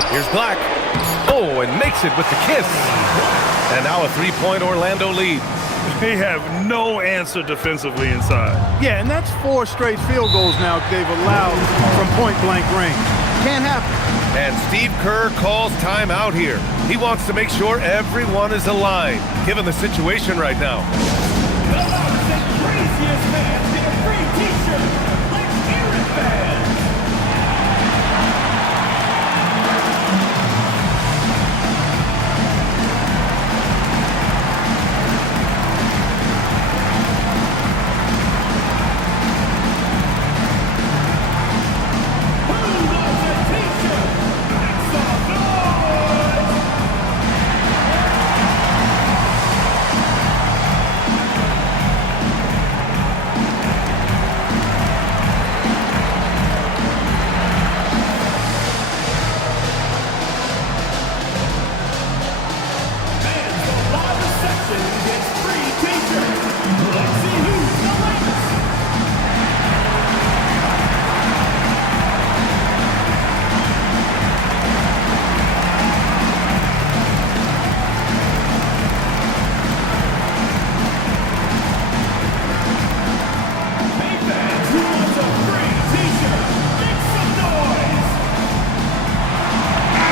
Here's Black. Oh, and makes it with the kiss. And now a 3-point Orlando lead. They have no answer defensively inside. Yeah, and that's 4 straight field goals now they've allowed from point-blank range. Can't happen. And Steve Kerr calls timeout here. He wants to make sure everyone is aligned, given the situation right now.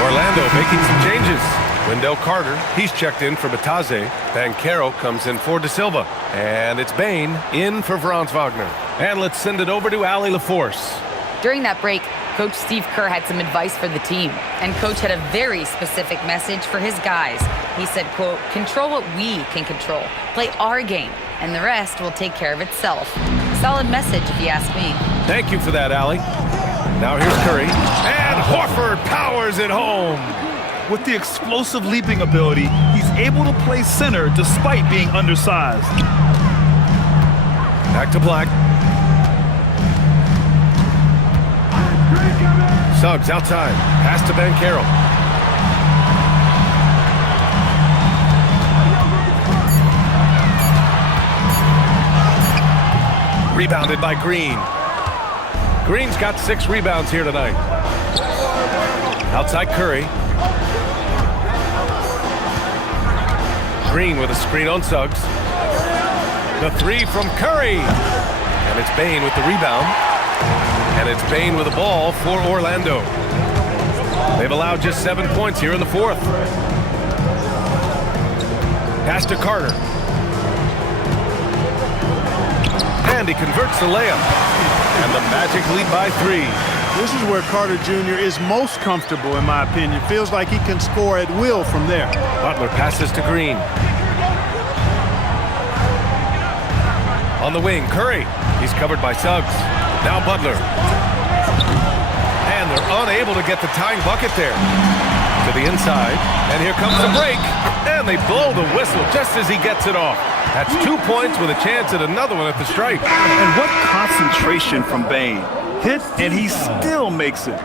Orlando making some changes. Wendell Carter, he's checked in for Batase. Banchero comes in for De Silva. And it's Bain in for Franz Wagner. And let's send it over to Allie LaForce. During that break, Coach Steve Kerr had some advice for the team. And Coach had a very specific message for his guys. He said, quote, "Control what we can control. Play our game, and the rest will take care of itself." Solid message, if you ask me. Thank you for that, Allie. Now here's Curry. And Horford powers it home. With the explosive leaping ability, he's able to play center despite being undersized. Back to Black. Suggs outside. Pass to Banchero. Rebounded by Green. Green's got 6 rebounds here tonight. Outside Curry. Green with a screen on Suggs. The 3 from Curry. And it's Bain with the rebound. And it's Bain with the ball for Orlando. They've allowed just 7 points here in the 4th. Pass to Carter. And he converts the layup. And the Magic lead by 3. This is where Carter Jr. is most comfortable, in my opinion. Feels like he can score at will from there. Butler passes to Green. On the wing, Curry. He's covered by Suggs. Now Butler. And they're unable to get the tying bucket there. To the inside. And here comes the break. And they blow the whistle just as he gets it off. That's 2 points with a chance at another one at the stripe. And what concentration from Bain. Hit, and he still makes it.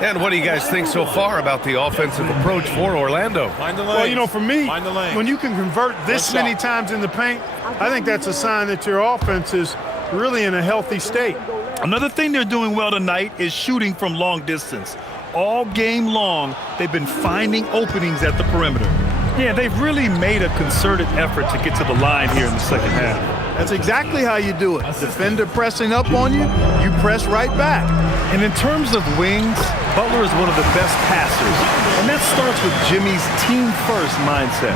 And what do you guys think so far about the offensive approach for Orlando? Well, you know, for me, when you can convert this many times in the paint, I think that's a sign that your offense is really in a healthy state. Another thing they're doing well tonight is shooting from long distance. All game long, they've been finding openings at the perimeter. Yeah, they've really made a concerted effort to get to the line here in the second half. That's exactly how you do it. Defender pressing up on you, you press right back. And in terms of wings, Butler is one of the best passers. And that starts with Jimmy's team-first mindset.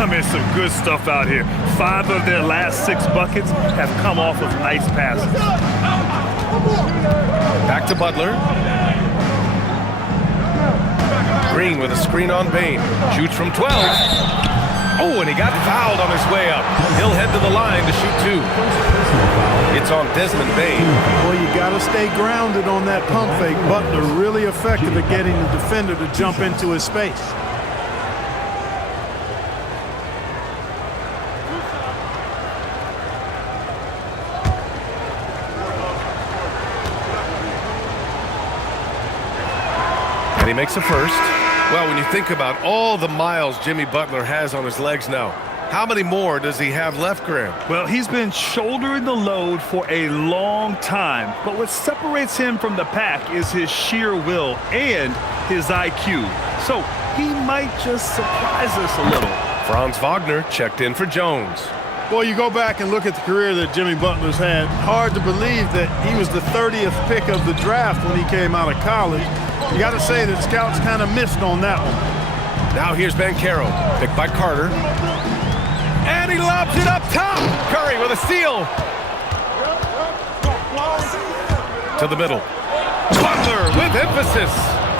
I mean, some good stuff out here. 5 of their last 6 buckets have come off of nice passes. Back to Butler. Green with a screen on Bain. Shoots from 12. Oh, and he got fouled on his way up. He'll head to the line to shoot 2. It's on Desmond Bain. Well, you got to stay grounded on that pump fake. Butler really effective at getting the defender to jump into his space. And he makes a first. Well, when you think about all the miles Jimmy Butler has on his legs now, how many more does he have left, Graham? Well, he's been shouldering the load for a long time, but what separates him from the pack is his sheer will and his IQ. So he might just surprise us a little. Franz Wagner checked in for Jones. Well, you go back and look at the career that Jimmy Butler's had. Hard to believe that he was the 30th pick of the draft when he came out of college. You got to say that scouts kind of missed on that one. Now here's Banchero, picked by Carter. And he lobs it up top. Curry with a steal. To the middle. Butler with emphasis.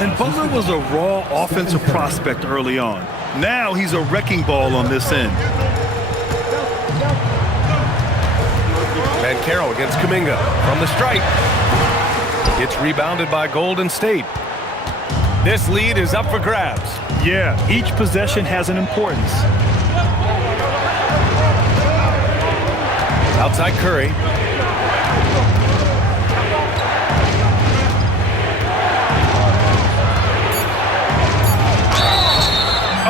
And Butler was a raw offensive prospect early on. Now he's a wrecking ball on this end. Banchero against Kuminga from the stripe. It's rebounded by Golden State. This lead is up for grabs. Yeah, each possession has an importance. Outside Curry.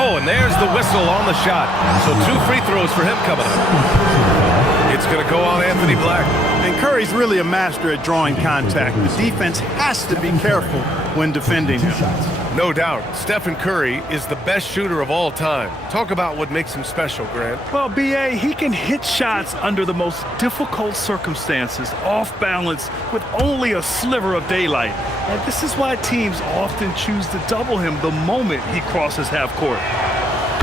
Oh, and there's the whistle on the shot. So 2 free throws for him coming up. It's going to go on Anthony Black. And Curry's really a master at drawing contact. The defense has to be careful when defending him. No doubt, Stephen Curry is the best shooter of all time. Talk about what makes him special, Grant. Well, B.A., he can hit shots under the most difficult circumstances, off balance, with only a sliver of daylight. And this is why teams often choose to double him the moment he crosses half court.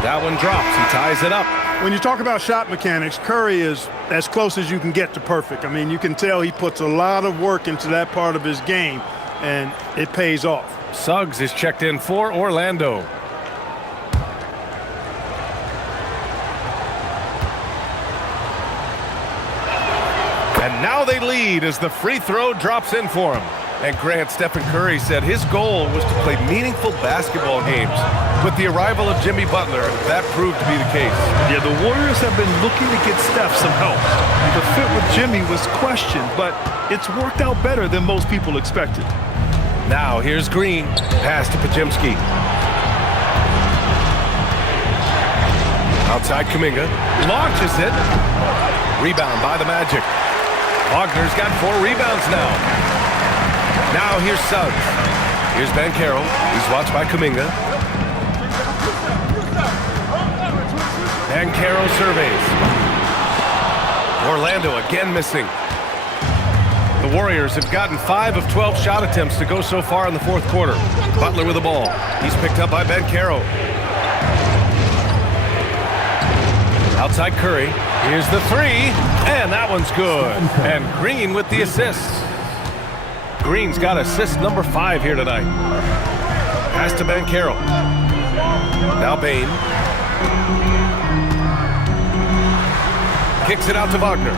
That one drops. He ties it up. When you talk about shot mechanics, Curry is as close as you can get to perfect. I mean, you can tell he puts a lot of work into that part of his game, and it pays off. Suggs is checked in for Orlando. And now they lead as the free throw drops in for him. And Grant, Stephen Curry said his goal was to play meaningful basketball games. With the arrival of Jimmy Butler, that proved to be the case. Yeah, the Warriors have been looking to get Steph some help. The fit with Jimmy was questioned, but it's worked out better than most people expected. Now here's Green. Pass to Pajimski. Outside Kuminga. Launches it. Rebound by the Magic. Wagner's got 4 rebounds now. Now here's Suggs. Here's Banchero. He's watched by Kuminga. Banchero surveys. Orlando again missing. The Warriors have gotten 5 of 12 shot attempts to go so far in the fourth quarter. Butler with the ball. He's picked up by Banchero. Outside Curry. Here's the 3. And that one's good. And Green with the assist. Green's got assist number 5 here tonight. Pass to Banchero. Now Bane. Kicks it out to Wagner.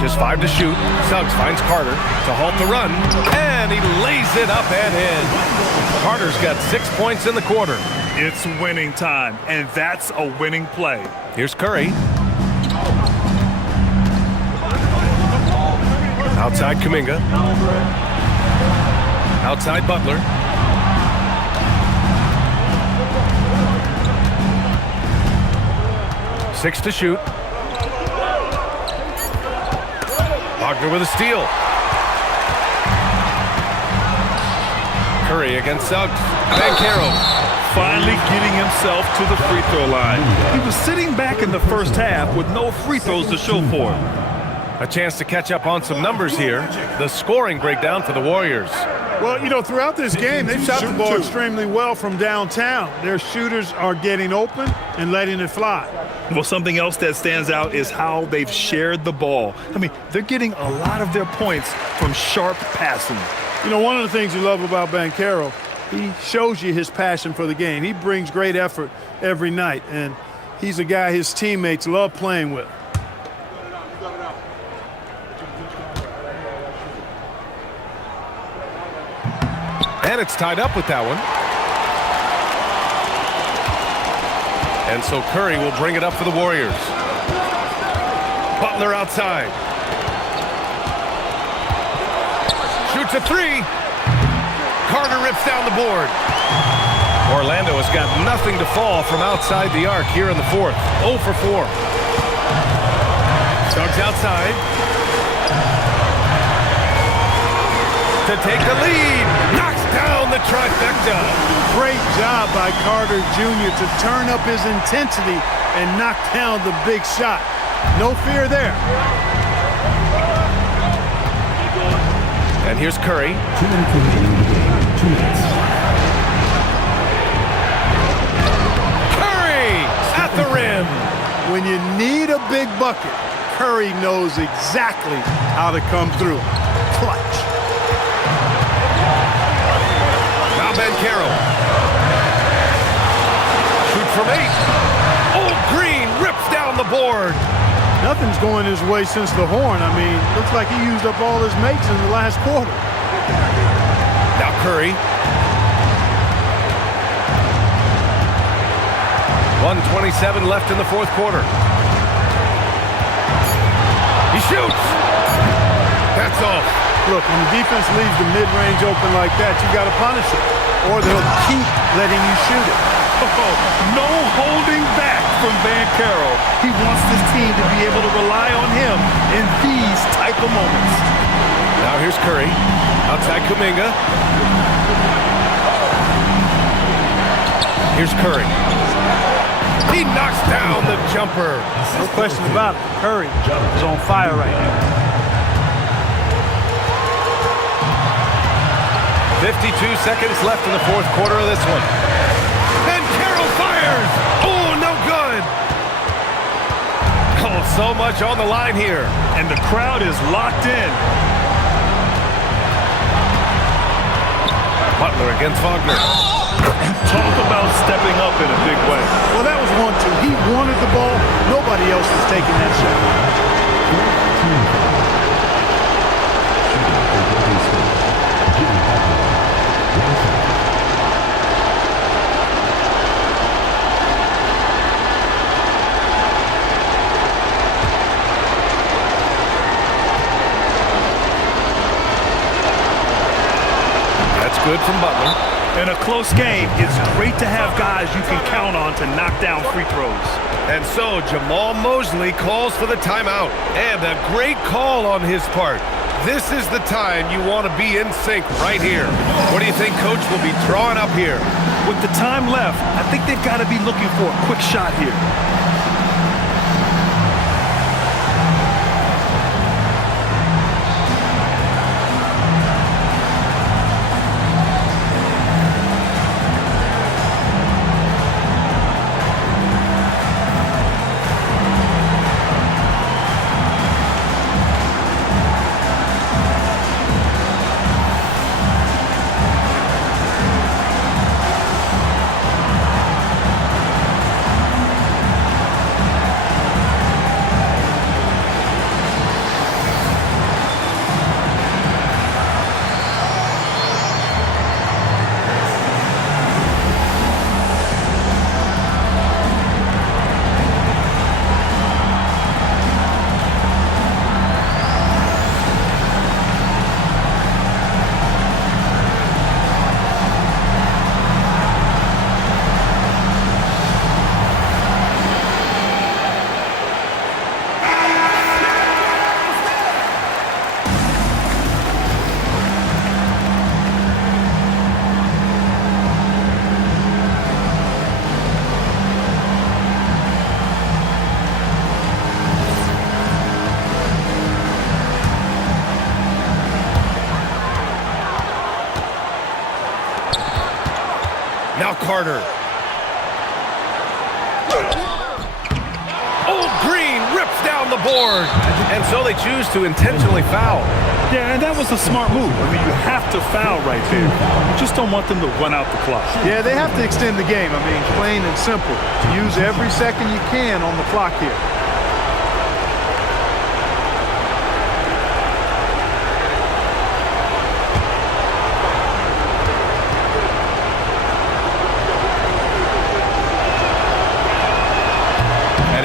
Just 5 to shoot. Suggs finds Carter to halt the run. And he lays it up and in. Carter's got 6 points in the quarter. It's winning time, and that's a winning play. Here's Curry. Outside Kuminga. Outside Butler. Six to shoot. Wagner with a steal. Curry against Suggs. Banchero. Finally getting himself to the free throw line. He was sitting back in the first half with no free throws to show for it. A chance to catch up on some numbers here. The scoring breakdown for the Warriors. Well, you know, throughout this game, they've shot the ball extremely well from downtown. Their shooters are getting open and letting it fly. Well, something else that stands out is how they've shared the ball. I mean, they're getting a lot of their points from sharp passing. You know, one of the things you love about Banchero, he shows you his passion for the game. He brings great effort every night, and he's a guy his teammates love playing with. And it's tied up with that one. And so Curry will bring it up for the Warriors. Butler outside. Shoots a 3. Carter rips down the board. Orlando has got nothing to fall from outside the arc here in the fourth. 0 for 4. Suggs outside. To take the lead. Knocks down the trifecta. Great job by Carter Jr. to turn up his intensity and knock down the big shot. No fear there. And here's Curry. 2 minutes remaining in the game. 2 minutes. Curry at the rim. When you need a big bucket, Curry knows exactly how to come through. Clutch. Now Ben Carroll. Shoot from 8. Oh, Green rips down the board. Nothing's going his way since the horn. I mean, looks like he used up all his mates in the last quarter. Now Curry. 1:27 left in the fourth quarter. He shoots. That's off. Look, when the defense leaves the mid-range open like that, you got to punish it, or they'll keep letting you shoot it. No holding back from Van Carroll. He wants this team to be able to rely on him in these type of moments. Now here's Curry. Outside Kuminga. Here's Curry. He knocks down the jumper. No question about it. Curry is on fire right now. 52 seconds left in the fourth quarter of this one. And Carroll fires. Oh, no good. Oh, so much on the line here. And the crowd is locked in. Butler against Wagner. Talk about stepping up in a big way. Well, that was 1-2. He wanted the ball. Nobody else was taking that shot. That's good from Butler. In a close game, it's great to have guys you can count on to knock down free throws. And so Jamal Mosley calls for the timeout. And a great call on his part. This is the time you want to be in sync right here. What do you think Coach will be drawing up here? With the time left, I think they've got to be looking for a quick shot here. Now Carter. Oh, Green rips down the board. And so they choose to intentionally foul. Yeah, and that was a smart move. I mean, you have to foul right there. You just don't want them to run out the clock. Yeah, they have to extend the game. I mean, plain and simple. Use every second you can on the clock here.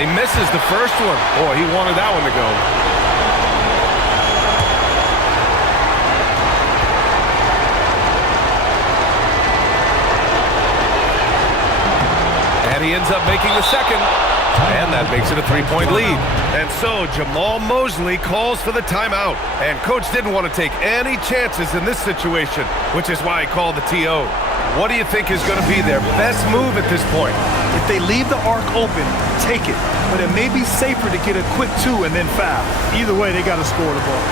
He misses the first one. Boy, he wanted that one to go. And he ends up making the second. And that makes it a three-point lead. And so Jamal Mosley calls for the timeout. And Coach didn't want to take any chances in this situation, which is why he called the TO. What do you think is going to be their best move at this point? If they leave the arc open, take it. But it may be safer to get a quick two and then foul. Either way, they got to score the ball.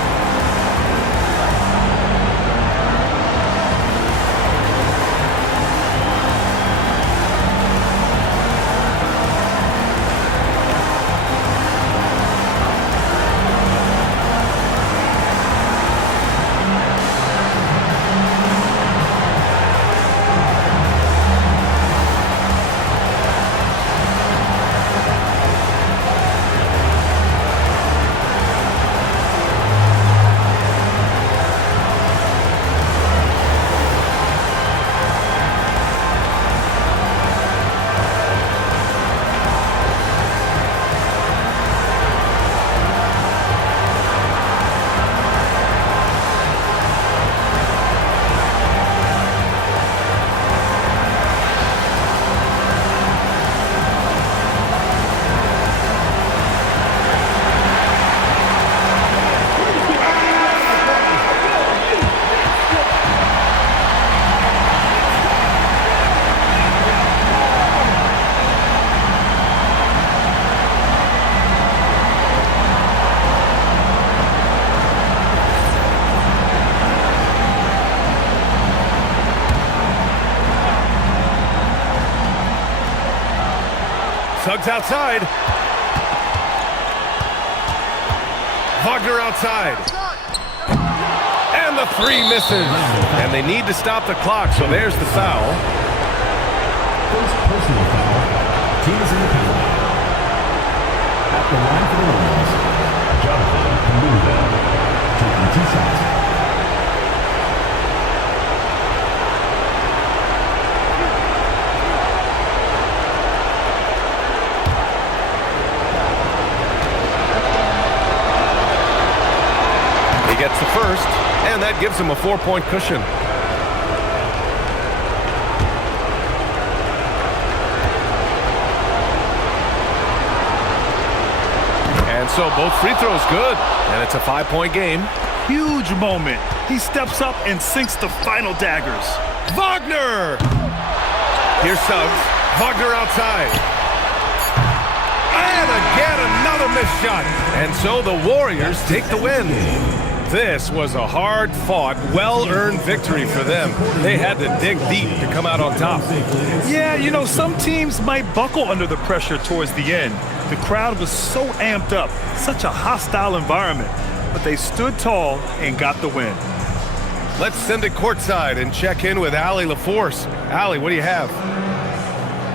Suggs outside. Wagner outside. And the three misses. And they need to stop the clock, so there's the foul. First personal foul. Team is in the penalty. At the line for the Warriors, Jonathan Kaminga, taking 2 shots. He gets the first, and that gives him a 4-point cushion. And so both free throws good, and it's a 5-point game. Huge moment. He steps up and sinks the final daggers. Wagner! Here's Suggs. Wagner outside. And again, another missed shot. And so the Warriors take the win. This was a hard-fought, well-earned victory for them. They had to dig deep to come out on top. Yeah, you know, some teams might buckle under the pressure towards the end. The crowd was so amped up, such a hostile environment, but they stood tall and got the win. Let's send it courtside and check in with Allie LaForce. Allie, what do you have?